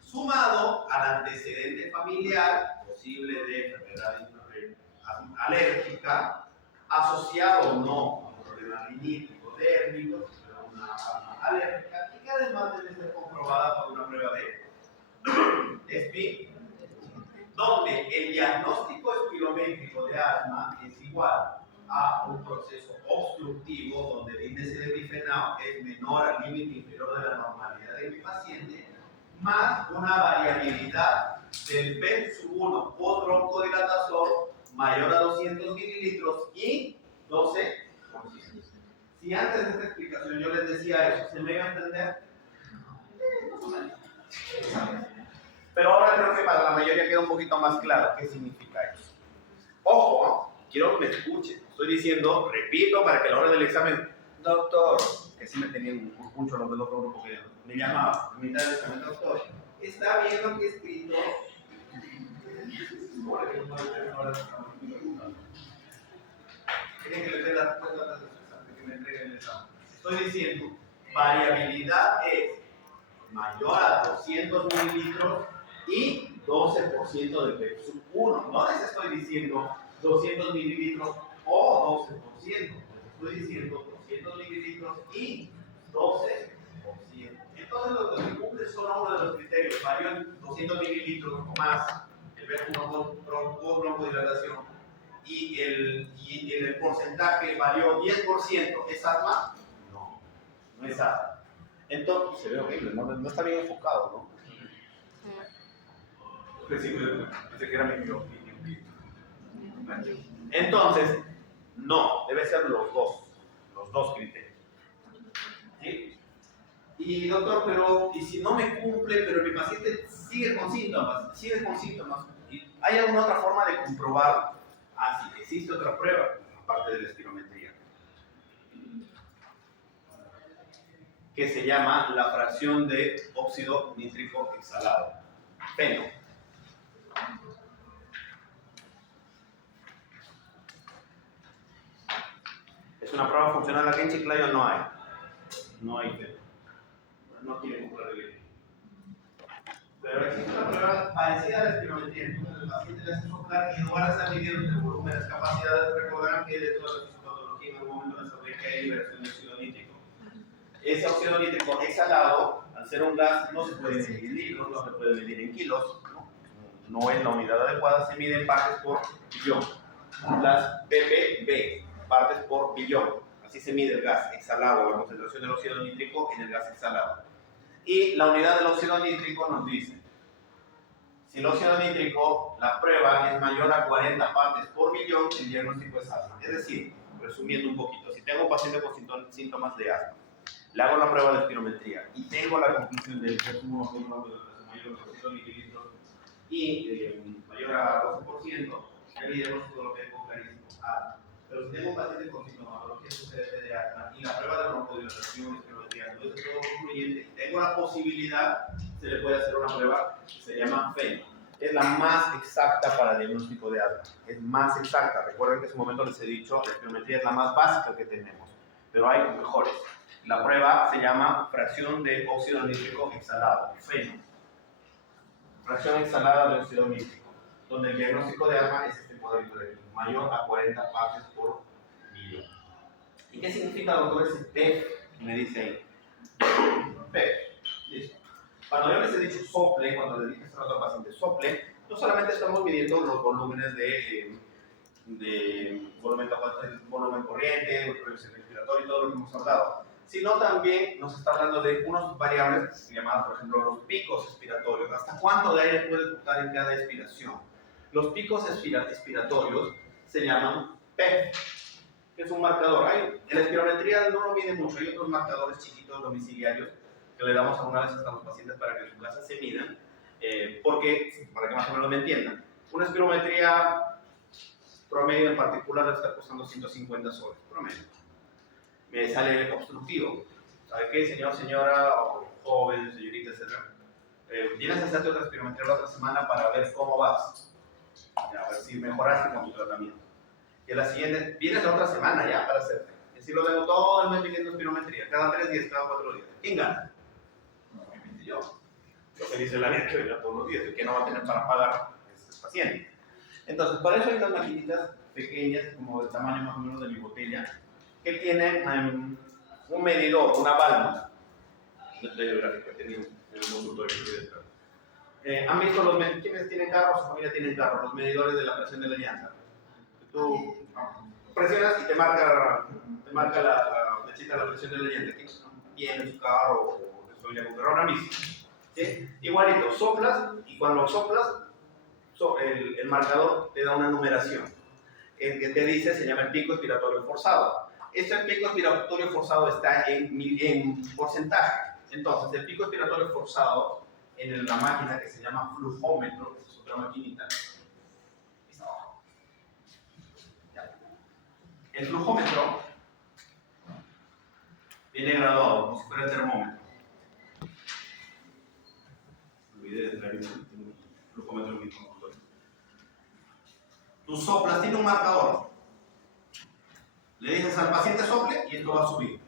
sumado al antecedente familiar posible de enfermedad alérgica, asociado o no a un problema rinítico, dérmico, a una asma alérgica, y que además debe ser comprobada por una prueba de SPI, donde el diagnóstico espirométrico de asma es igual a un proceso obstructivo donde el índice de bifenao es menor al límite inferior de la normalidad de mi paciente, más una variabilidad del PET-1 post-broncodilatazol mayor a 200 mililitros y 12%. Si antes de esta explicación yo les decía eso, ¿se me iba a entender? Pero ahora creo que para la mayoría queda un poquito más claro qué significa eso. Ojo, quiero que me escuchen. Estoy diciendo, repito, para que a la hora del examen, doctor, que sí me tenía mucho los del otro grupo que me llamaba, a mitad del examen, doctor, ¿está bien lo que he escrito? Quieren que le dé la respuesta a las exámenes, que me entreguen el examen. Estoy diciendo, variabilidad es mayor a 200 mililitros y 12% del PEP-1. No les estoy diciendo 200 mililitros o 12%. Les estoy diciendo 200 mililitros y 12%. Entonces, lo que se cumple solo uno de los criterios. Varió en 200 mililitros o más el PEP-1 por broncodilatación y el porcentaje varió 10%. ¿Es asma? No, no es asma. Entonces, se ve horrible, no está bien enfocado, ¿no? Pensé que era mi opinión. Entonces, no, debe ser los dos criterios. ¿Sí? Y doctor, pero ¿y si no me cumple, pero mi paciente sigue con síntomas? ¿Hay alguna otra forma de comprobar? Ah, sí, existe otra prueba, aparte de la espirometría, que se llama la fracción de óxido nítrico exhalado, FeNO. ¿Es una prueba funcional aquí en Chiclayo? No hay. No hay FeNO. No quieren comprar el equipo. Pero existe una prueba parecida a la espirometría. Entonces el paciente le hace soplar y en lugar de estar midiendo el volumen, las capacidades, recordarán que de toda la fisiopatología en algún momento les hablé que hay liberación de óxido nítrico. Ese óxido nítrico exhalado, al ser un gas, no se puede medir en litros, no se puede medir en kilos, no es la unidad adecuada, se mide en partes por billón. Las ppb, partes por billón. Así se mide el gas exhalado, la concentración del óxido nítrico en el gas exhalado. Y la unidad del óxido nítrico nos dice, si el óxido nítrico, la prueba es mayor a 40 partes por billón, el diagnóstico es asma. Es decir, resumiendo un poquito, si tengo un paciente con síntomas de asma, le hago la prueba de espirometría y tengo la conclusión del PEP-1 con un mayor a 200 mililitros y mayor a 12%, el diagnóstico lo tengo clarísimo. Pero si tengo un paciente con sintomatología sucedente de asma y la prueba de broncodilatación y espirometría no es de todo concluyente, tengo la posibilidad, se le puede hacer una prueba que se llama FeNO. Es la más exacta para el diagnóstico de asma. Es más exacta. Recuerden que en ese momento les he dicho, la espirometría es la más básica que tenemos, pero hay mejores. La prueba se llama fracción de óxido nítrico exhalado, FeNO. Fracción exhalada de óxido nítrico, donde el diagnóstico de asma es este cuadrito de aquí, mayor a 40 partes por billón. ¿Y qué significa, doctor, ese PEP? Me dice ahí. PEP. Listo. Cuando yo les he dicho sople, cuando le dije a otro paciente sople, no solamente estamos midiendo los volúmenes de volumen corriente, el proceso respiratorio y todo lo que hemos hablado, sino también nos está hablando de unas variables llamadas, por ejemplo, los picos expiratorios. ¿Hasta cuánto de aire puede botar en cada expiración? Los picos expiratorios se llaman PEP, que es un marcador. En la espirometría no lo mide mucho, hay otros marcadores chiquitos domiciliarios que le damos alguna vez hasta a los pacientes para que en su casa se midan, porque, para que más o menos me entiendan, una espirometría promedio en particular está costando 150 soles, promedio. Me sale obstructivo. ¿Sabe qué, señor, señora, o joven, señorita, etcétera? Vienes a hacerte otra espirometría la otra semana para ver cómo vas. Ya, a ver si mejoraste con tu tratamiento. Y a la siguiente, vienes la otra semana ya para hacerte. Y así lo tengo todo el mes pidiendo espirometría, cada 3 días, cada 4 días. ¿Quién gana? Obviamente yo. Lo que dice la vida que venga todos los días, el que no va a tener para pagar es el paciente. Entonces, para eso hay unas maquinitas pequeñas, como del tamaño más o menos de mi botella, que tienen un medidor, una válvula de gráfico que tenía en el consultorio. ¿Han visto quienes tienen carros? Su familia tienen carros, los medidores de la presión de la llanta. Tú presionas y te marca la flechita de la presión de la llanta. ¿Quién tiene su carro o su familia con carro? Ahora mismo. ¿Sí? Igualito, soplas y cuando soplas, el marcador te da una numeración. El que te dice se llama el pico expiratorio forzado. Este pico expiratorio forzado está en porcentaje. Entonces, el pico expiratorio forzado en la máquina que se llama flujómetro, que es otra maquinita. El flujómetro viene graduado como si fuera el termómetro. Olvidé de traer un flujómetro en mi consultorio. Tú soplas, tiene un marcador. Le dices al paciente sople y esto va a subir.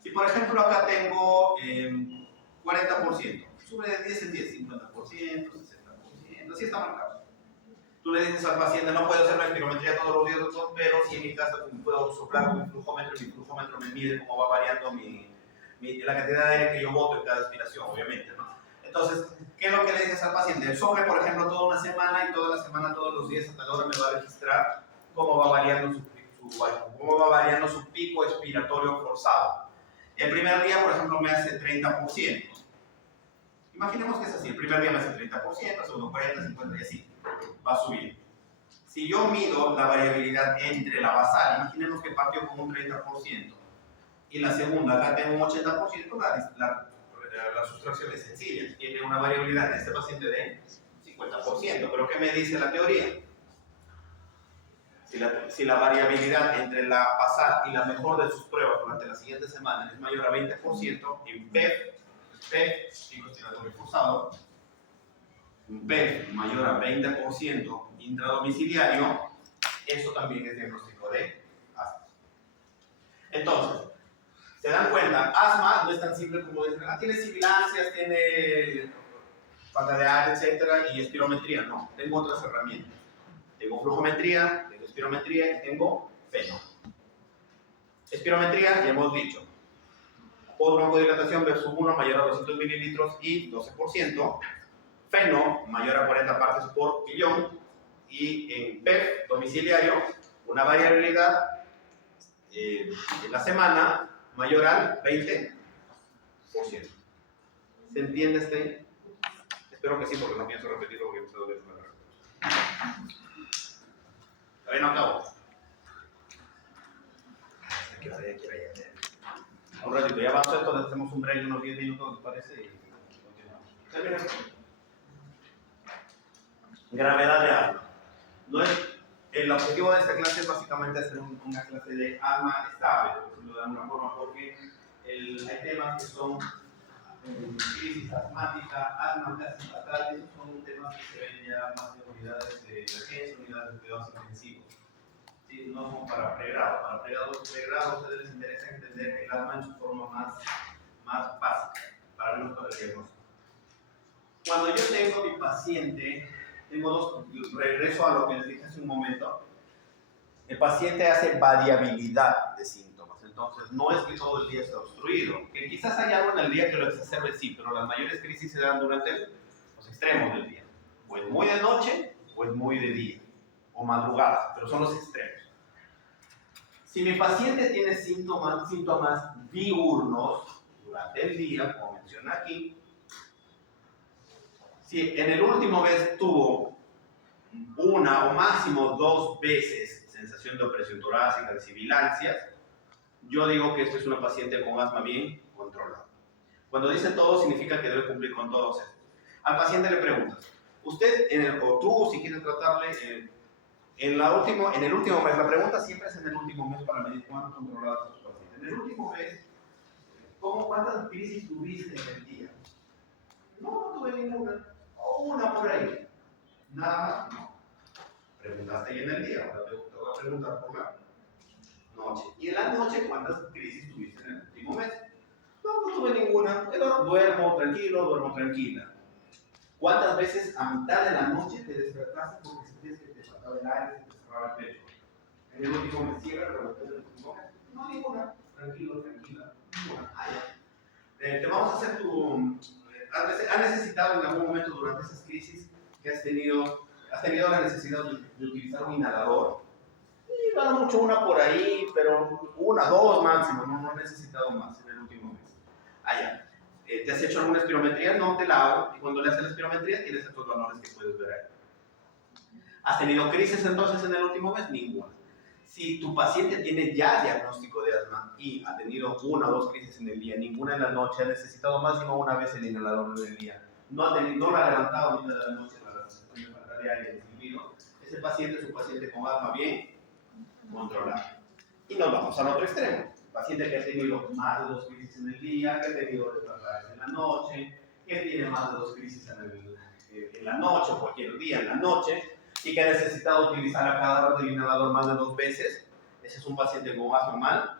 Si por ejemplo acá tengo 40%, sube de 10 en 10, 50%, 60%, así está marcado. Tú le dices al paciente, no puedo hacer la espirometría todos los días, doctor, pero si en mi casa puedo soplar con un flujómetro y mi flujómetro me mide cómo va variando la cantidad de aire que yo boto en cada aspiración, obviamente, ¿no? Entonces, ¿qué es lo que le dices al paciente? El sople, por ejemplo, toda una semana y toda la semana, todos los días, hasta la hora me va a registrar cómo va variando su pico expiratorio forzado. El primer día, por ejemplo, me hace 30%. Imaginemos que es así, el primer día me hace 30%, segundo 40, 50 y así, va a subir. Si yo mido la variabilidad entre la basal, imaginemos que partió con un 30%, y la segunda, acá tengo un 80%, la sustracción es sencilla, tiene una variabilidad en este paciente de 50%, pero ¿qué me dice la teoría? Si la variabilidad entre la basal y la mejor de sus pruebas durante la siguiente semana es mayor a 20%, en PEP, pico expiratorio forzado, un PEP mayor a 20% intradomiciliario, eso también es diagnóstico de asma. Entonces, ¿se dan cuenta? Asma no es tan simple como decir, tiene sibilancias, tiene falta de aire, etcétera, y espirometría. No, tengo otras herramientas. Tengo flujometría, tengo espirometría y tengo feno. Espirometría, ya hemos dicho. Post-broncodilatación versus 1 mayor a 200 mililitros y 12%. Feno mayor a 40 partes por millón. Y en PEP domiciliario, una variabilidad en la semana mayor al 20%. ¿Se entiende este? Espero que sí, porque no pienso repetirlo porque me duele la garganta. Todavía no acabo. Hasta que vaya, quiera ya. Un ratito, ya avanzó esto, hacemos un break de unos 10 minutos, ¿les parece? Y continuamos. Gravedad de asma. No es, el objetivo de esta clase es básicamente hacer una clase de asma estable, por decirlo de alguna forma, porque hay temas que son crisis asmática, asma casi fatal, esos son temas que se ven ya más en unidades de emergencia, unidades de cuidados intensivos. ¿Sí? No son para pregrado. Para pregrado a ustedes les interesa entender el asma en su forma más básica, para verlo para el diagnóstico. Cuando yo tengo a mi paciente, regreso a lo que les dije hace un momento, el paciente hace variabilidad de síntomas, entonces no es que todo el día está obstruido, que quizás haya algo en el día que lo exacerbe, sí, pero las mayores crisis se dan durante los extremos del día, o es muy de noche o es muy de día, o madrugada, pero son los extremos. Si mi paciente tiene síntomas diurnos durante el día, como menciona aquí, si en el último vez tuvo una o máximo 2 veces sensación de opresión torácica, de sibilancias, yo digo que esta es una paciente con asma bien controlada. Cuando dice todo, significa que debe cumplir con todos estos. Al paciente le preguntas, usted, o tú, si quieres tratarle, en el último mes, la pregunta siempre es en el último mes para medir cuánto controlada está su paciente. En el último mes, ¿cuántas crisis tuviste en el día? No tuve ninguna. O una por ahí. Nada más, no. Preguntaste ahí en el día, ahora te voy a preguntar por la noche. Y en la noche, ¿cuántas crisis tuviste en el último mes? No tuve ninguna. Pero duermo tranquilo, duermo tranquila. ¿Cuántas veces a mitad de la noche te despertaste porque sentías que te faltaba el aire, se te cerraba el pecho? En el último mes, cierra, reboté en el último mes. No, ninguna. Tranquilo, tranquila. Ninguna. Te vamos a hacer tu. ¿Has necesitado en algún momento durante esas crisis que has tenido la necesidad de utilizar un inhalador? Y va mucho una por ahí, pero una, dos máximo, no he necesitado más en el último mes. ¿Te has hecho alguna espirometría? No, te la hago. Y cuando le haces la espirometría tienes estos valores que puedes ver ahí. ¿Has tenido crisis entonces en el último mes? Ninguna. Si tu paciente tiene ya diagnóstico de asma y ha tenido una o dos crisis en el día, ninguna en la noche, ha necesitado máximo una vez el inhalador en el día, no lo ha levantado ni de la noche para la sensación de falta de aire, ese paciente es un paciente con asma bien controlado. Y nos vamos al otro extremo. Paciente que ha tenido más de 2 crisis en el día, que ha tenido despertares en la noche, que tiene más de 2 crisis en la noche, o cualquier día en la noche, y que ha necesitado utilizar a cada rato el inhalador más de 2 veces. Ese es un paciente con asma mal,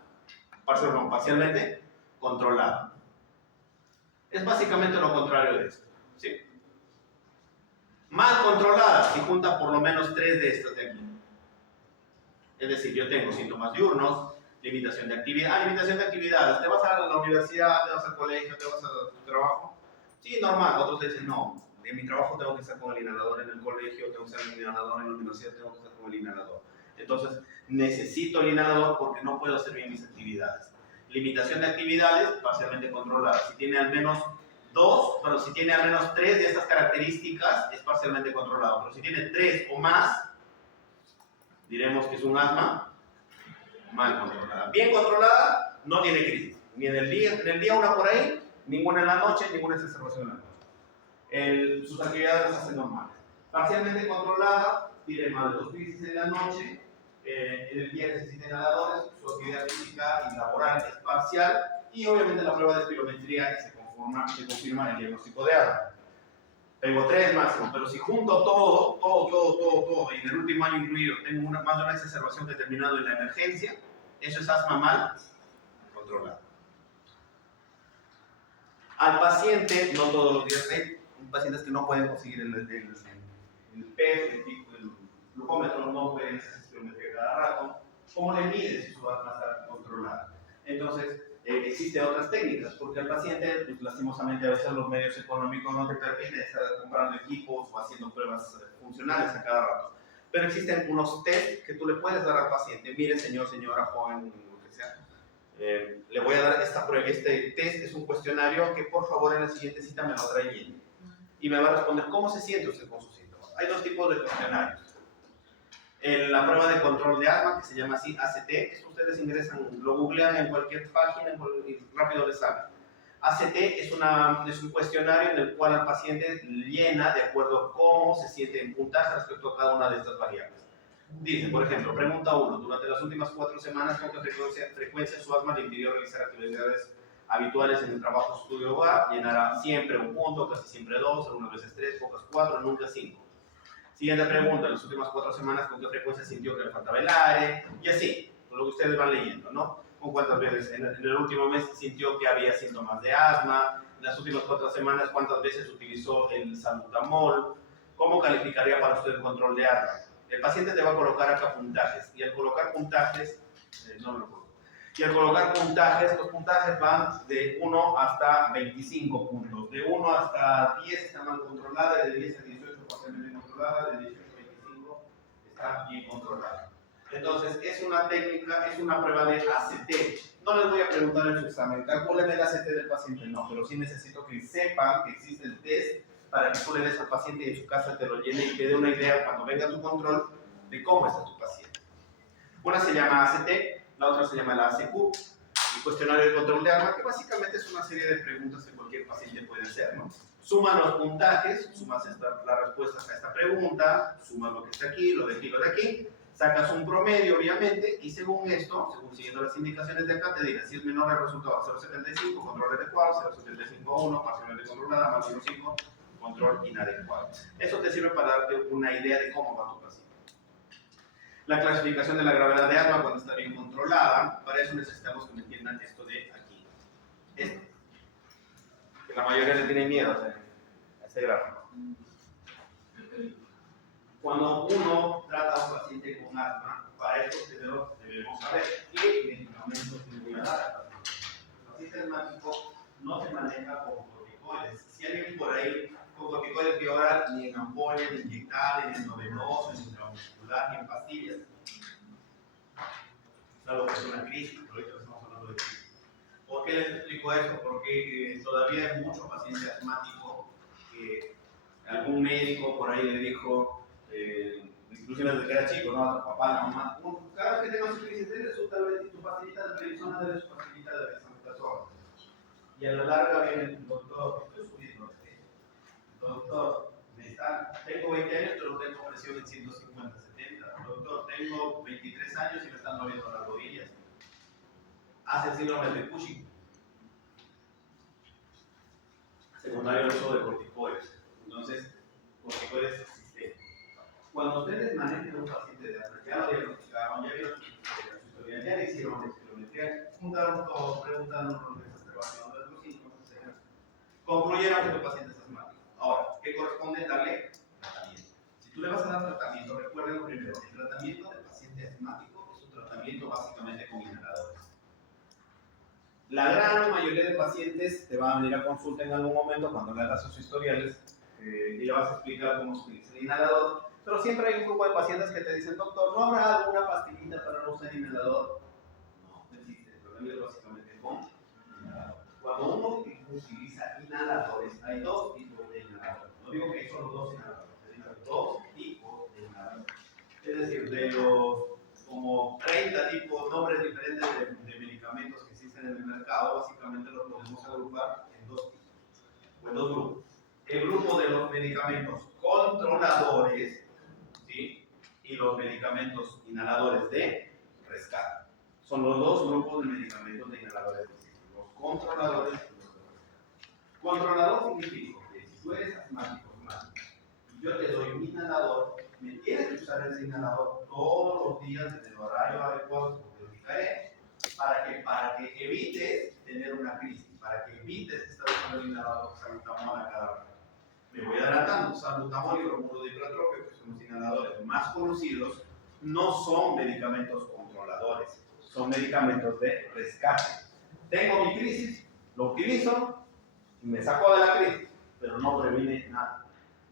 parcialmente controlado. Es básicamente lo contrario de esto, ¿sí? Mal controlada, si junta por lo menos 3 de estas de aquí. Es decir, yo tengo síntomas diurnos, limitación de actividad. Limitación de actividades. ¿Te vas a la universidad, te vas al colegio, te vas a tu trabajo? Sí, normal. Otros dicen, no, en mi trabajo tengo que estar con el inhalador, en el colegio tengo que estar con el inhalador, en la universidad tengo que estar con el inhalador. Entonces, necesito el inhalador porque no puedo hacer bien mis actividades. Limitación de actividades, parcialmente controlada. Si tiene al menos 2, pero si tiene al menos 3 de estas características, es parcialmente controlado. Pero si tiene 3 o más, diremos que es un asma mal controlada. Bien controlada, no tiene crisis. Ni en el día una por ahí, ninguna en la noche, ninguna exacerbación en la noche. Sus actividades las hacen normales. Parcialmente controlada, tiene más de 2 crisis en la noche, en el día necesita inhaladores, su actividad física y laboral es parcial, y obviamente la prueba de espirometría que se confirma el diagnóstico de asma. Tengo 3 máximo, pero si junto todo, y en el último año incluido, tengo más de una exacerbación que he terminado en la emergencia, eso es asma mal controlado. Al paciente, no todos los días hay pacientes que no pueden conseguir el PEF, el glucómetro, no pueden hacer espirometría cada rato. ¿Cómo le mides si su asma está controlada? Entonces, existen otras técnicas, porque al paciente, pues, lastimosamente, a veces los medios económicos no te permiten estar comprando equipos o haciendo pruebas funcionales a cada rato. Pero existen unos test que tú le puedes dar al paciente. Mire, señor, señora, joven, lo que sea, le voy a dar este test, es un cuestionario que por favor en la siguiente cita me lo trae lleno. Y me va a responder cómo se siente usted con sus síntomas. Hay 2 tipos de cuestionarios. La prueba de control de asma, que se llama así ACT, esto ustedes ingresan, lo googlean en cualquier página y rápido les sale. ACT es un cuestionario en el cual el paciente llena de acuerdo a cómo se siente en puntaje respecto a cada una de estas variables. Dice, por ejemplo, pregunta 1, durante las últimas 4 semanas, ¿con qué frecuencia su asma le impidió realizar actividades habituales en el trabajo, estudio o hogar? Llenará siempre un punto, casi siempre 2, algunas veces 3, pocas 4, nunca 5. Siguiente pregunta, en las últimas 4 semanas, ¿con qué frecuencia sintió que le faltaba el aire? Y así, con lo que ustedes van leyendo, ¿no? ¿Con cuántas veces en el último mes sintió que había síntomas de asma? En las últimas 4 semanas, ¿cuántas veces utilizó el salbutamol? ¿Cómo calificaría para usted el control de asma? El paciente te va a colocar acá puntajes, y al colocar puntajes, y al colocar puntajes, los puntajes van de 1 hasta 25 puntos. De 1 hasta 10 está mal controlada, de 10 a 18 parcialmente controlada, de 18 a 25 está bien controlada. Entonces, es una técnica, es una prueba de ACT. No les voy a preguntar en su examen, calculen el ACT del paciente, no, pero sí necesito que sepan que existe el test para que tú le des al paciente y en su casa te lo llene y te dé una idea cuando venga tu control de cómo está tu paciente. Una se llama ACT, la otra se llama la ACQ, el cuestionario de control de asma, que básicamente es una serie de preguntas que cualquier paciente puede hacer, ¿no? Sumas los puntajes, sumas las respuestas a esta pregunta, sumas lo que está aquí, lo de aquí, lo de aquí, sacas un promedio, obviamente, y según esto, siguiendo las indicaciones de acá, te dirá si es menor el resultado 0.75, control adecuado, 0.75.1, parcialmente controlada, más 1.5, control inadecuado. Eso te sirve para darte una idea de cómo va tu paciente. La clasificación de la gravedad de asma cuando está bien controlada. Para eso necesitamos que me entiendan esto de aquí. Esto. Que la mayoría le tiene miedo a ese gráfico. Cuando uno trata a un paciente con asma, para eso primero debemos saber qué medicamentos le voy a dar. El paciente asmático no se maneja con corticoides. Si alguien por ahí con corticoides vía oral, ni en ampolla, ni inyectable, ni en endovenoso, ni intramuscular, ni en pastillas. Salvo que es una crisis, pero ahorita estamos hablando de crisis. ¿Por qué les explico esto? Porque todavía hay muchos pacientes asmáticos que algún médico por ahí le dijo, inclusive desde que era chico, ¿no? A tu papá, a la mamá, cada vez que tengas su crisis, dele tu pastillita de prednisona, dele su pastillita de dexametasona. Y a la larga viene el doctor, estoy subiendo, doctor, tengo 20 años, pero tengo presión en 150, 70. Doctor, tengo 23 años y me están doliendo las rodillas. Hace el síndrome de Cushing. Secundario al uso de corticoides. Entonces, corticoides existen. Cuando ustedes manejen a un paciente de asma, ya lo diagnosticaron, ya vieron su historia, ya le hicieron la espirometría, juntaron todos, preguntaron los observación de los síntomas, etc. Concluyeron que tu paciente es asmático. Ahora, ¿qué corresponde? Darle tratamiento. Si tú le vas a dar tratamiento, recuerden primero, el tratamiento del paciente asmático es un tratamiento básicamente con inhaladores. La gran mayoría de pacientes te van a venir a consulta en algún momento cuando le hagas sus historiales y le vas a explicar cómo se utiliza el inhalador, pero siempre hay un grupo de pacientes que te dicen, doctor, ¿no habrá alguna pastillita para no usar inhalador? No existe, el problema es básicamente con inhalador. Cuando uno utiliza inhaladores, hay dos tipos de inhaladores. No digo que hay solo dos inhaladores, hay dos tipos de inhaladores. Es decir, de los como 30 tipos, nombres diferentes de medicamentos que existen en el mercado, básicamente los podemos agrupar en dos tipos, o en dos grupos. El grupo de los medicamentos controladores, ¿sí? Y los medicamentos inhaladores de rescate. Son los dos grupos de medicamentos de inhaladores, los controladores y los de rescate. Controlador significa que si tú eres asmático y yo te doy un inhalador, me tienes que usar ese inhalador todos los días en el horario adecuado, como te indicaré, para que evites tener una crisis, para que evites estar usando el inhalador salbutamol a cada rato. Me voy adelantando, salbutamol y bromuro de hipratropio, que son los inhaladores más conocidos, no son medicamentos controladores, son medicamentos de rescate. Tengo mi crisis, lo utilizo y me saco de la crisis, pero no previne nada.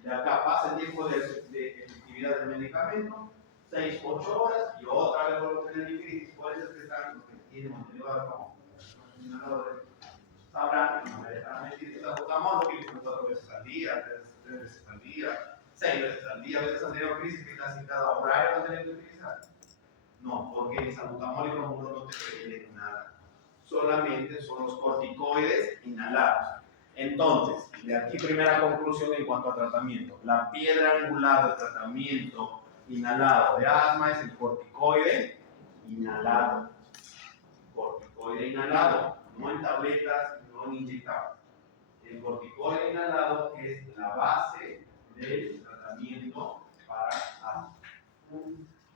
De acá pasa el tiempo de efectividad del medicamento, 6, 8 horas, y otra vez vuelvo a tener mi crisis. ¿Cuáles es que están los que tienen mantenido como inhaladores? Sabrán que no me dejarán mentir, salbutamol lo utilizo 4 veces al día, 3 veces al día, 6 veces al día. A veces han tenido crisis que casi cada horario han tenido que utilizar. No, porque el salbutamol y bromuro no te previenen nada. Solamente son los corticoides inhalados. Entonces, de aquí primera conclusión en cuanto a tratamiento. La piedra angular del tratamiento inhalado de asma es el corticoide inhalado. Corticoide inhalado, no en tabletas, no en inyectables. El corticoide inhalado es la base del tratamiento para asma,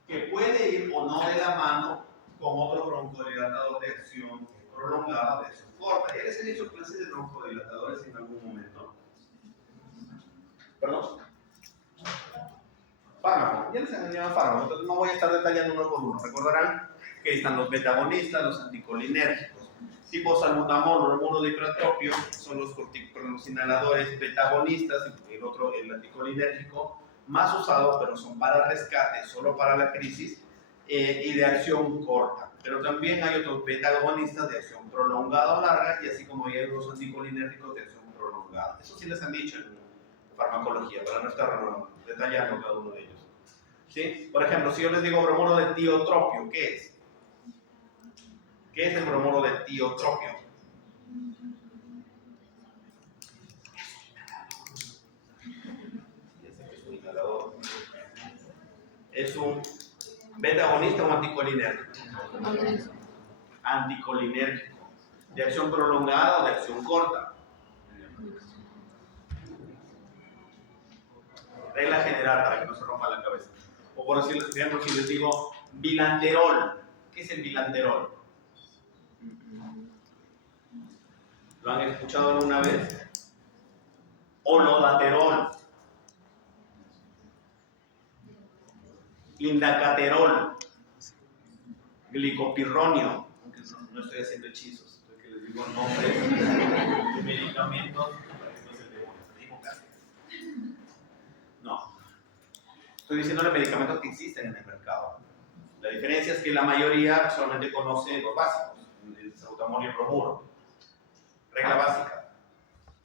que puede ir o no de la mano con otro broncodilatador de acción prolongada, de acción corta. ¿Ya les he dicho clases de broncodilatadores en algún momento? ¿Perdón? Fármaco. Ya les he enseñado fármaco, entonces no voy a estar detallando uno por uno. Recordarán que están los betagonistas, los anticolinérgicos. Tipo salbutamol, bromuro de hipratropio, son los inhaladores betagonistas, y el otro, el anticolinérgico, más usado, pero son para rescate, solo para la crisis, y de acción corta. Pero también hay otros beta-agonistas de acción prolongada o larga, y así como hay otros anticolinérgicos de acción prolongada. Eso sí les han dicho en farmacología, para no estar detallando cada uno de ellos. ¿Sí? Por ejemplo, si yo les digo bromuro de tiotropio, ¿qué es? ¿Qué es el bromuro de tiotropio? Es un beta-agonista o anticolinérgico. Anticolinérgico. ¿De acción prolongada o de acción corta? Regla general para que no se rompa la cabeza. O por ejemplo, si les digo bilanterol, ¿qué es el bilanterol? ¿Lo han escuchado alguna vez? Olodaterol, indacaterol, glicopirronio, aunque no estoy haciendo hechizos, estoy que les digo nombres de medicamentos para que no se le no, estoy diciendo medicamentos que existen en el mercado. La diferencia es que la mayoría solamente conoce los básicos, el salbutamol y el bromuro. Regla básica: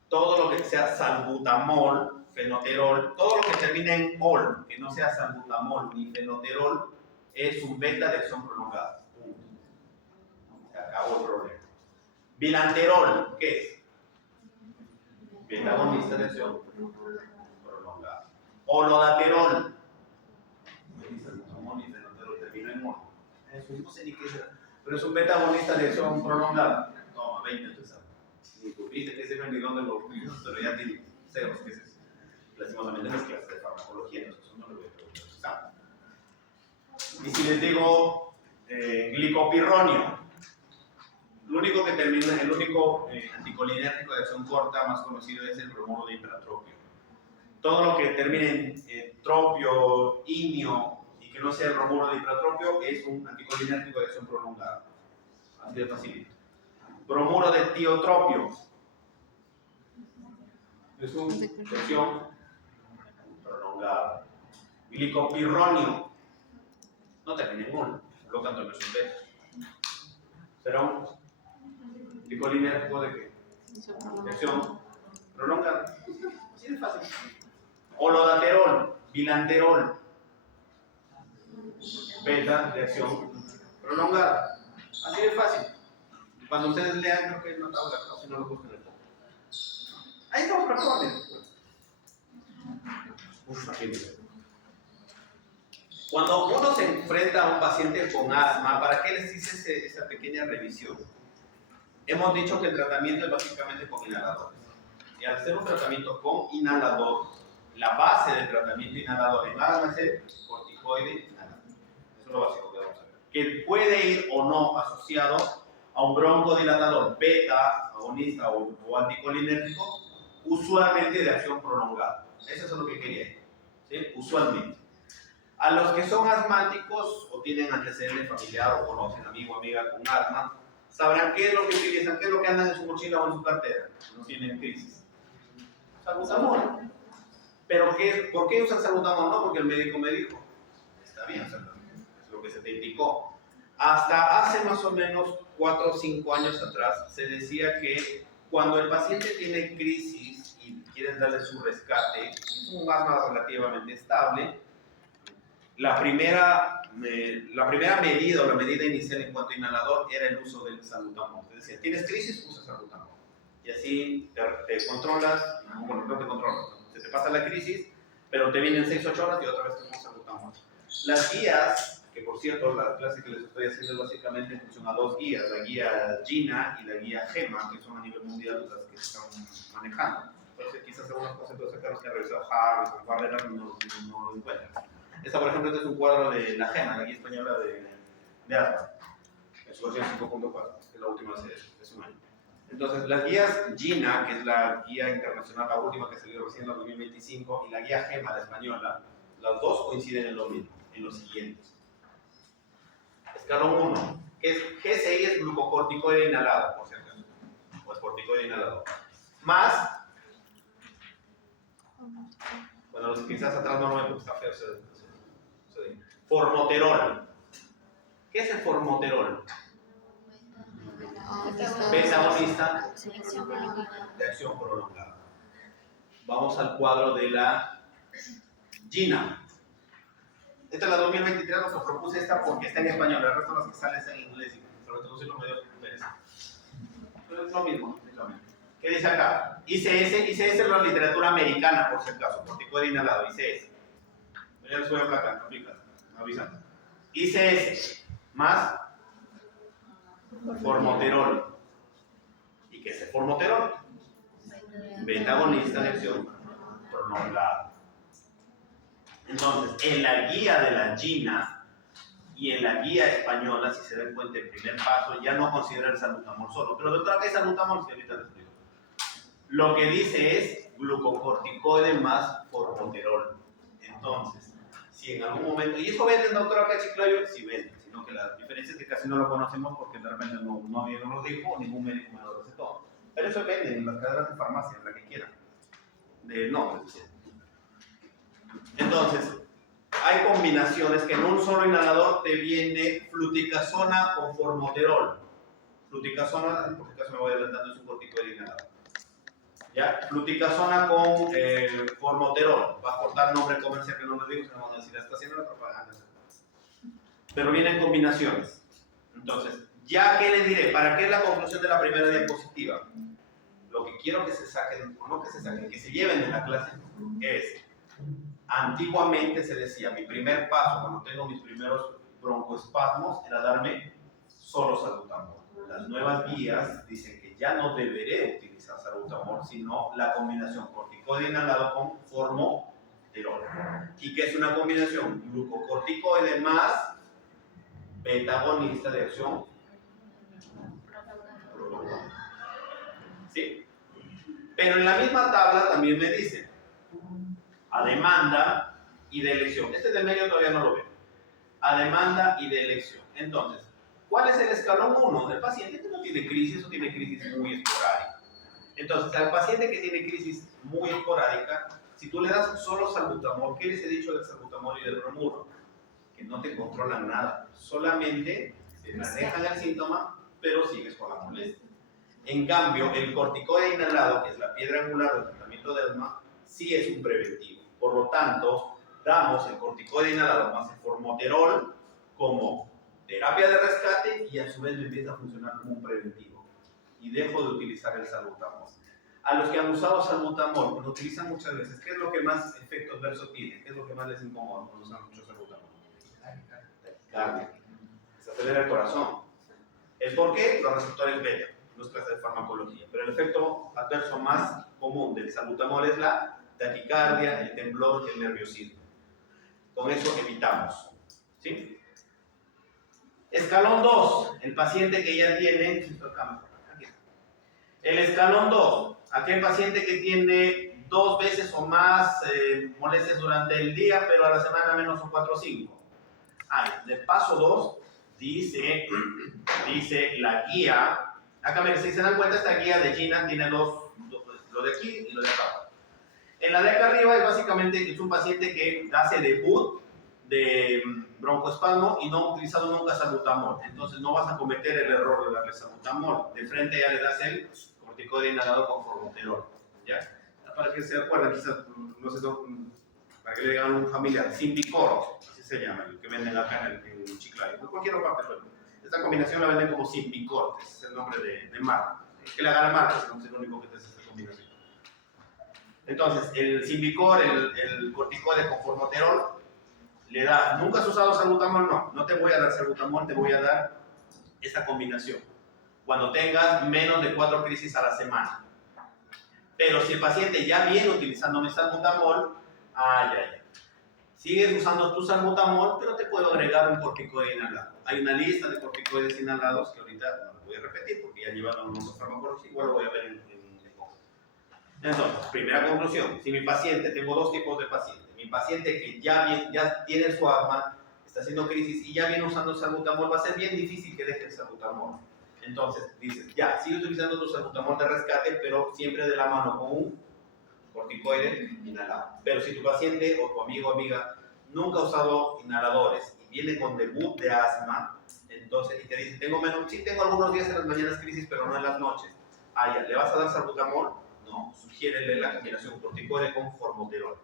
todo lo que sea salbutamol, fenoterol, todo lo que termine en ol, que no sea salbutamol ni fenoterol, es un beta de acción prolongada. Se acabó el problema. Bilanterol, ¿qué es? Beta agonista de acción prolongada. Olodaterol, ni salbutamol ni fenoterol, termina en ol. Eso no sé ni qué es, pero es un beta agonista de acción prolongada. Toma, 20 entonces. Ni tuviste que ese ni dónde lo vimos, pero ya te sabemos qué es eso. Lastimosamente en las clases de farmacología, entonces no lo voy a preguntar. Y si les digo glicopirronio, el único anticolinérgico de acción corta más conocido es el bromuro de hipertropio. Todo lo que termine en tropio, inio y que no sea el bromuro de hipertropio es un anticolinérgico de acción prolongada. Así de facilito. Bromuro de tiotropio es una acción prolongada. Glicopirronio no termina en ol, por lo tanto no es un beta. Será un anticolinérgico de qué? De acción prolongada. Así de fácil. Olodaterol, bilanterol, beta de acción prolongada. Así de fácil. Cuando ustedes lean, creo que hay una tabla, si no lo buscan en el fondo. Ahí está otra forma. Cuando uno se enfrenta a un paciente con asma, ¿para qué les hice esa pequeña revisión? Hemos dicho que el tratamiento es básicamente con inhaladores. Y al hacer un tratamiento con inhalador, la base del tratamiento inhalador en asma es el corticoide inhalador. Eso es lo básico que vamos a ver. Que puede ir o no asociado a un broncodilatador beta, agonista o anticolinérgico, usualmente de acción prolongada. Eso es lo que quería decir, ¿sí? Usualmente. A los que son asmáticos o tienen antecedentes familiares o conocen amigo o amiga con asma, sabrán qué es lo que utilizan, qué es lo que andan en su mochila o en su cartera. No tienen crisis. Salbutamol. ¿Pero por qué usan salbutamol? No, porque el médico me dijo. Está bien, es lo que se te indicó. Hasta hace más o menos 4 o 5 años atrás se decía que cuando el paciente tiene crisis y quieren darle su rescate, es un asma relativamente estable, la primera medida o la medida inicial en cuanto a inhalador era el uso del salbutamol. Es decir, tienes crisis, usa salbutamol. Y así te controlas, bueno, no te controlas, se te pasa la crisis, pero te vienen 6-8 horas y otra vez te usas salbutamol. Las guías, que por cierto, la clase que les estoy haciendo es básicamente en función a 2 guías, la guía GINA y la guía GEMA, que son a nivel mundial las que se están manejando. Entonces, quizás algunos conceptos acá los que han revisado Harvard o Barrera no lo encuentran. Esta, por ejemplo, este es un cuadro de la GEMA, la guía española de asma, en su versión 5.4, que es la última hace un año. Entonces, las guías GINA, que es la guía internacional, la última que salió recién en el 2025, y la guía GEMA, la española, las dos coinciden en lo mismo, en los siguientes. Escalón 1, que es GCI, es glucocorticoide inhalado, por si acaso, o es corticoide inhalado, más, bueno, los que quizás atrás no lo ven porque está feo, formoterol. ¿Qué es el formoterol? Beta agonista de acción prolongada. Vamos al cuadro de la GINA. Esta es la 2023, nos propuse esta porque está en español, el resto de las que salen están en inglés y sobre todo si lo medio pereza. Pero es lo mismo, ¿Qué dice acá? ICS es la literatura americana, por si acaso, corticoide inhalado, ICS. Ya les voy a acá, aplicar, avisando. ICS más formoterol. ¿Y qué es el formoterol? Beta agonista de acción prolongada. Entonces, en la guía de la GINA y en la guía española, si se dan cuenta, el primer paso ya no considera el salbutamol solo. Pero doctora, ¿qué es salbutamol? Si ahorita les explico. Lo que dice es glucocorticoide más formoterol. Entonces, si en algún momento, y eso venden, doctora, Cachiclayo, sí venden, sino que la diferencia es que casi no lo conocemos porque de repente no había nos lo dijo, o ningún médico me lo recetó. Pero eso venden en las cadenas de farmacia, en la que quieran. No, es decir. Entonces, hay combinaciones que en un solo inhalador te viene fluticasona con formoterol. Fluticasona, en este caso me voy adelantando, es un corticoide inhalador. ¿Ya? Fluticasona con formoterol. Va a cortar nombre comercial que no nos digo, se vamos a decir, está haciendo la propaganda. Pero vienen combinaciones. Entonces, ya que les diré, ¿para qué es la conclusión de la primera diapositiva? Lo que quiero que se saquen, o no que se saquen, que se lleven de la clase es, antiguamente se decía, mi primer paso cuando tengo mis primeros broncoespasmos era darme solo salbutamol. Las nuevas guías dicen que ya no deberé utilizar salbutamol, sino la combinación corticoide inhalado con formoterol. ¿Y qué es una combinación? Glucocorticoide más beta-agonista de acción prolongada. ¿Sí? Pero en la misma tabla también me dice a demanda y de elección. Este del medio todavía no lo veo. A demanda y de elección. Entonces, ¿cuál es el escalón 1? Del paciente que no tiene crisis o tiene crisis muy esporádica. Entonces, al paciente que tiene crisis muy esporádica, si tú le das solo salbutamol, ¿qué les he dicho del salbutamol y del bromuro? Que no te controlan nada. Solamente te manejan el síntoma, pero sigues con la molestia. En cambio, el corticoide inhalado, que es la piedra angular del tratamiento de asma, sí es un preventivo. Por lo tanto, damos el corticoide inhalado más el formoterol como terapia de rescate y a su vez me empieza a funcionar como un preventivo. Y dejo de utilizar el salbutamol. A los que han usado salbutamol, pues lo utilizan muchas veces. ¿Qué es lo que más efecto adverso tiene? ¿Qué es lo que más les incomoda cuando usan mucho salbutamol? Taquicardia. Se acelera el corazón. ¿El por qué? Los receptores beta. No es clase de farmacología. Pero el efecto adverso más común del salbutamol es la taquicardia, el temblor, el nerviosismo. Con eso evitamos. ¿Sí? Escalón 2, el paciente que ya tiene... El escalón 2, aquel paciente que tiene 2 veces o más molestias durante el día, pero a la semana menos son 4 o 5. Del paso 2 dice la guía. Acá, miren, si se dan cuenta, esta guía de GINA tiene lo de aquí y lo de acá. En la de acá arriba es básicamente es un paciente que hace debut de broncoespasmo y no ha utilizado nunca salbutamol. Entonces no vas a cometer el error de darle salbutamol. De frente ya le das el corticoide inhalado con formoterol. ¿Ya? Para que se acuerden, quizás, no sé, para que le digan a un familiar, Symbicort, así se llama, el que venden acá en Chiclayo, en cualquier parte. Esta combinación la venden como Symbicort, ese es el nombre de marca. Es que le hagan la marca, si no es el único que te hace esta combinación. Entonces, el Symbicort, el corticoide con formoterol, le da, ¿nunca has usado salbutamol? No te voy a dar salbutamol, te voy a dar esta combinación. Cuando tengas menos de 4 crisis a la semana. Pero si el paciente ya viene utilizando mi salbutamol, sigues usando tu salbutamol, pero te puedo agregar un corticoide inhalado. Hay una lista de corticoides inhalados que ahorita no lo voy a repetir porque ya llevan algunos farmacología, igual lo voy a ver en poco. Entonces, primera conclusión, si mi paciente, tengo 2 tipos de pacientes. Mi paciente que ya tiene su asma, está haciendo crisis y ya viene usando el salbutamol, va a ser bien difícil que deje el salbutamol. Entonces, dices, sigue utilizando tu salbutamol de rescate, pero siempre de la mano con un corticoide inhalado. Pero si tu paciente o tu amigo o amiga nunca ha usado inhaladores y viene con debut de asma, entonces, y te dice, tengo algunos días en las mañanas crisis, pero no en las noches. ¿Le vas a dar salbutamol? No, sugiérele la combinación corticoide con formoterol.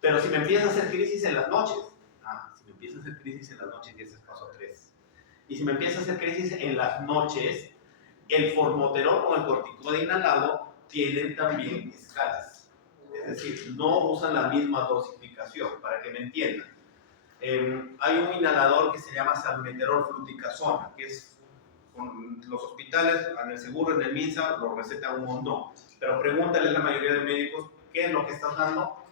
Pero si me empieza a hacer crisis en las noches, si me empieza a hacer crisis en las noches, y ese es paso 3. Y si me empieza a hacer crisis en las noches, el formoterol con el corticoide inhalado tienen también escalas. Es decir, no usan la misma dosificación, para que me entiendan. Hay un inhalador que se llama salmeterol fluticasona, que es con los hospitales, en el seguro, en el MINSA, lo recetan un montón. Pero pregúntale a la mayoría de médicos, ¿qué es lo que estás dando?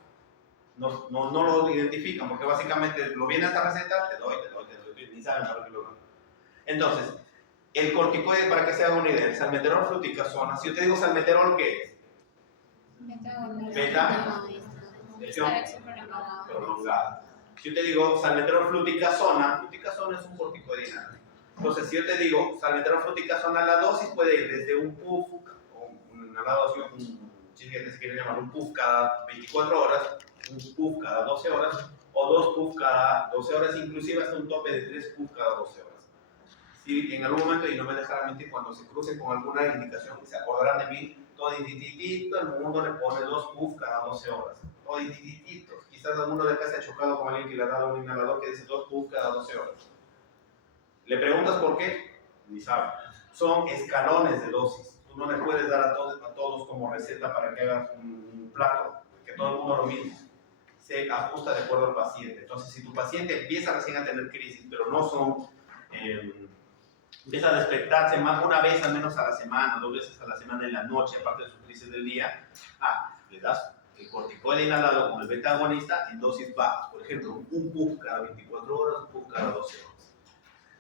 no lo identifican, porque básicamente lo viene a esta receta, te doy, ni saben para qué lo dan. Entonces, el corticoide, para que se haga una idea, el salmeterol fluticasona, si yo te digo salmeterol, ¿qué es? Beta, prolongada. Si yo te digo salmeterol fluticasona, fluticasona es un corticoide inhalable. Entonces, si yo te digo salmeterol fluticasona, la dosis puede ir desde un puff, o una dosis, si se quiere llamar un puff cada 24 horas, un puff cada 12 horas, o 2 puff cada 12 horas, inclusive hasta un tope de 3 puff cada 12 horas. Si en algún momento, y no me dejarán mentir, cuando se crucen con alguna indicación, se acordarán de mí, todo el mundo le pone 2 puff cada 12 horas. Toditititos. Quizás alguno de acá se ha chocado con alguien que le ha dado un inhalador que dice 2 puff cada 12 horas. ¿Le preguntas por qué? Ni sabe. Son escalones de dosis. Tú no le puedes dar a todos como receta para que hagas un plato, que todo el mundo lo mismo. Se ajusta de acuerdo al paciente. Entonces, si tu paciente empieza recién a tener crisis, pero no son, empieza a despertarse más una vez al menos a la semana, 2 veces a la semana en la noche, aparte de sus crisis del día, le das el corticoide inhalado con el beta agonista en dosis bajas. Por ejemplo, un puff cada 24 horas, un puff cada 12 horas.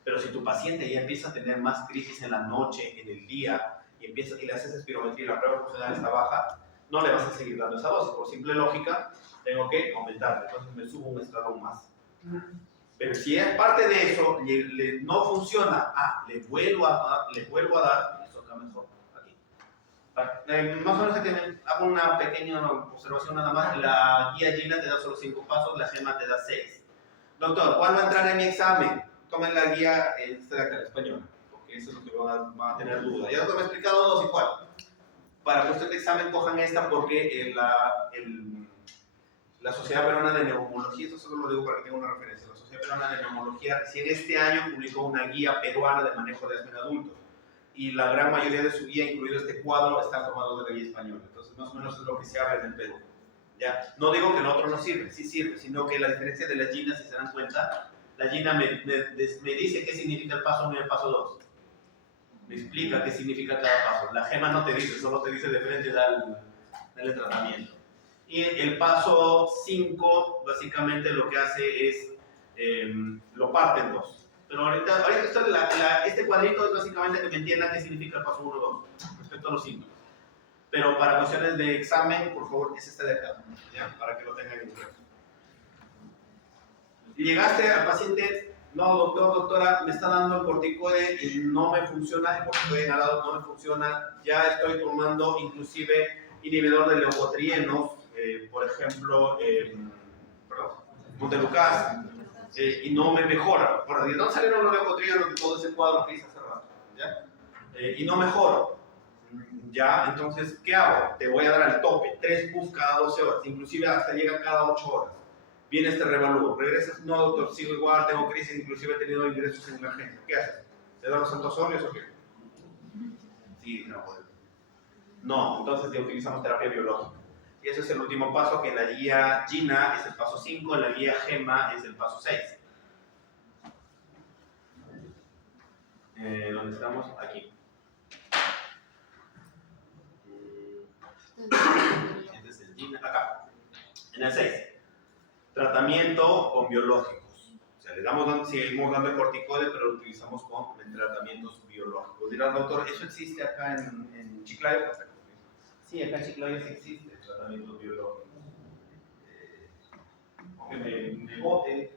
Pero si tu paciente ya empieza a tener más crisis en la noche, en el día, y le haces espirometría y la prueba funcional está baja, no le vas a seguir dando esa dosis. Por simple lógica, tengo que aumentarle. Entonces me subo un escalón más. Pero si es parte de eso, no funciona, le vuelvo a dar, y eso acá mejor, aquí. Más o menos aquí hago una pequeña observación nada más. La guía Gina te da solo 5 pasos, la GEMA te da 6. Doctor, ¿cuál va a entrar en mi examen? Tomen la guía esta de acá, la española, porque eso es lo que van a tener dudas. Ya me he explicado 2 y cuál. Para que ustedes de examen cojan esta porque la Sociedad Peruana de Neumología, eso solo lo digo para que tengan una referencia, la Sociedad Peruana de Neumología recién este año publicó una guía peruana de manejo de asma en adultos y la gran mayoría de su guía, incluido este cuadro, está tomado de la guía española. Entonces más o menos es lo que se habla en el Perú. ¿Ya? No digo que el otro no sirve, sí sirve, sino que la diferencia de la GINA, si se dan cuenta, la GINA me dice qué significa el paso 1 y el paso 2. Me explica qué significa cada paso. La GEMA no te dice, solo te dice de frente dale tratamiento. Y el paso 5 básicamente lo que hace es, lo parte en 2. Pero ahorita este cuadrito es básicamente que me entiendan qué significa el paso 1 y 2 respecto a los síntomas. Pero para cuestiones de examen, por favor, es este de acá, ¿ya? Para que lo tengan en cuenta. Llegaste al paciente, no, doctora, me está dando el corticoide y no me funciona, el corticoide inhalado no me funciona, ya estoy tomando inclusive inhibidor de leucotrienos, por ejemplo, Montelukast, y no me mejora. Bueno, ¿de dónde salieron los leucotrienos de todo ese cuadro que hice hace rato? ¿Ya? Y no mejoro. Ya, entonces, ¿qué hago? Te voy a dar al tope, 3 puffs cada 12 horas, inclusive hasta llega cada 8 horas. Viene este revalúo, regresas, no doctor, sigo igual, tengo crisis, inclusive he tenido ingresos en emergencia. ¿Qué haces? ¿Te dan los antosorios o qué? Sí, no, entonces ya utilizamos terapia biológica. Y ese es el último paso, que en la guía GINA es el paso 5, en la guía GEMA es el paso 6. ¿Dónde estamos? Aquí. Este es el GINA, acá. En el 6. Tratamiento con biológicos. O sea, seguimos dando corticoide, pero lo utilizamos con tratamientos biológicos. Dirán, doctor, ¿eso existe acá en Chiclayo? Sí, acá en Chiclayo sí existe tratamientos biológicos. Aunque me bote,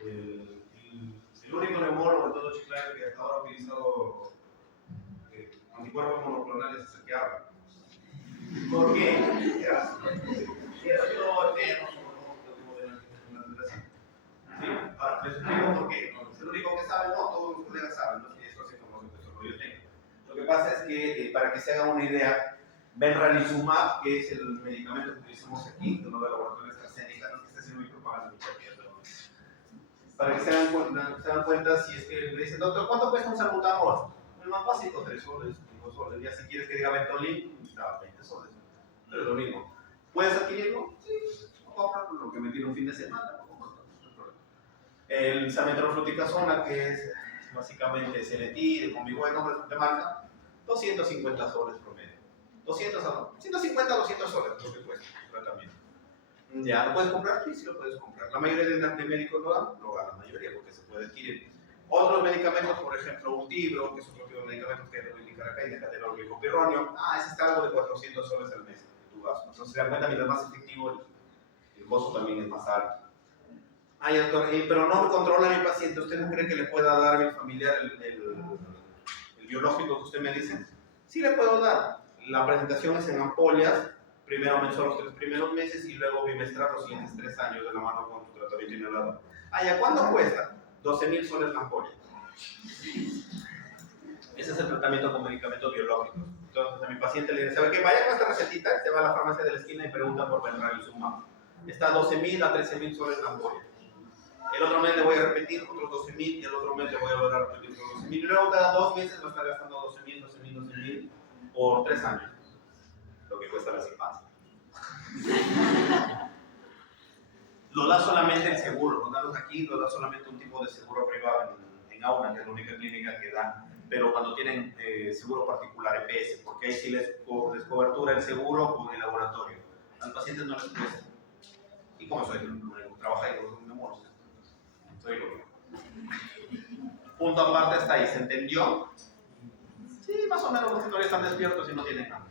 el único neumólogo de todo Chiclayo que hasta ahora ha utilizado anticuerpos monoclonales es el que habla. ¿Por qué? Ahora, les explico por qué. No es el único que sabe, no, todos los colegas saben, no es así como yo tengo. Lo que pasa es que, para que se hagan una idea, Benralizumab, que es el medicamento que utilizamos aquí, uno de los laboratorios AstraZeneca, no es que esté haciendo mi propaganda, pero para que se dan cuenta, si es que le dicen, doctor, ¿cuánto cuesta un salbutamol? El más básico, 3 soles, 5 soles. Ya si quieres que diga Ventolin, está 20 soles. Pero es lo mismo. ¿Puedes adquirirlo? Sí. Compra lo que me tiene un fin de semana. El salmeterol fluticasona, que es básicamente Celetil, con mi buen nombre de marca, 250 soles promedio. 200 a 150 a 200 soles es lo que cuesta el tratamiento. ¿Ya lo puedes comprar? Sí, sí lo puedes comprar. La mayoría de médicos lo dan, la mayoría, porque se puede adquirir. Otros medicamentos, por ejemplo, un Tibro, que es otro tipo de medicamentos que debo indicar acá, indicadero glicopirronio, ese está algo de 400 soles al mes que tú gastas. Entonces, se dan cuenta, mientras más efectivo, el costo también es más alto. Ay, doctor, pero no controla a mi paciente. ¿Usted no cree que le pueda dar a mi familiar el biológico que usted me dice? Sí le puedo dar. La presentación es en ampollas, primero mensual los 3 primeros meses y luego bimestral los siguientes 3 años de la mano con tu tratamiento inhalador. ¿A cuánto cuesta? 12.000 soles la ampolla. Ese es el tratamiento con medicamentos biológicos. Entonces a mi paciente le dice, ¿sabe qué? Vaya con esta recetita, se va a la farmacia de la esquina y pregunta por Benralizumab. Está a 12.000 a 13.000 soles la ampolla. El otro mes le voy a repetir otros 12.000 y el otro mes le voy a volver a repetir otros 12.000. Y luego cada 2 meses va a estar gastando 12.000 por 3 años. Lo que cuesta la infancia. Lo da solamente el seguro. Los datos aquí lo da solamente un tipo de seguro privado en Auna, que es la única clínica que da. Pero cuando tienen seguro particular, EPS, porque ahí sí les cobertura el seguro con el laboratorio. A los pacientes no les cuesta. Y como soy el único que trabaja ahí, los memoros. Soy lo único. Punto aparte hasta ahí, ¿se entendió? Sí, más o menos los que todavía están despiertos y no tienen nada.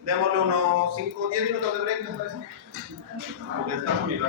Démosle unos 5 o 10 minutos de break, ¿me parece? Porque está conmigo.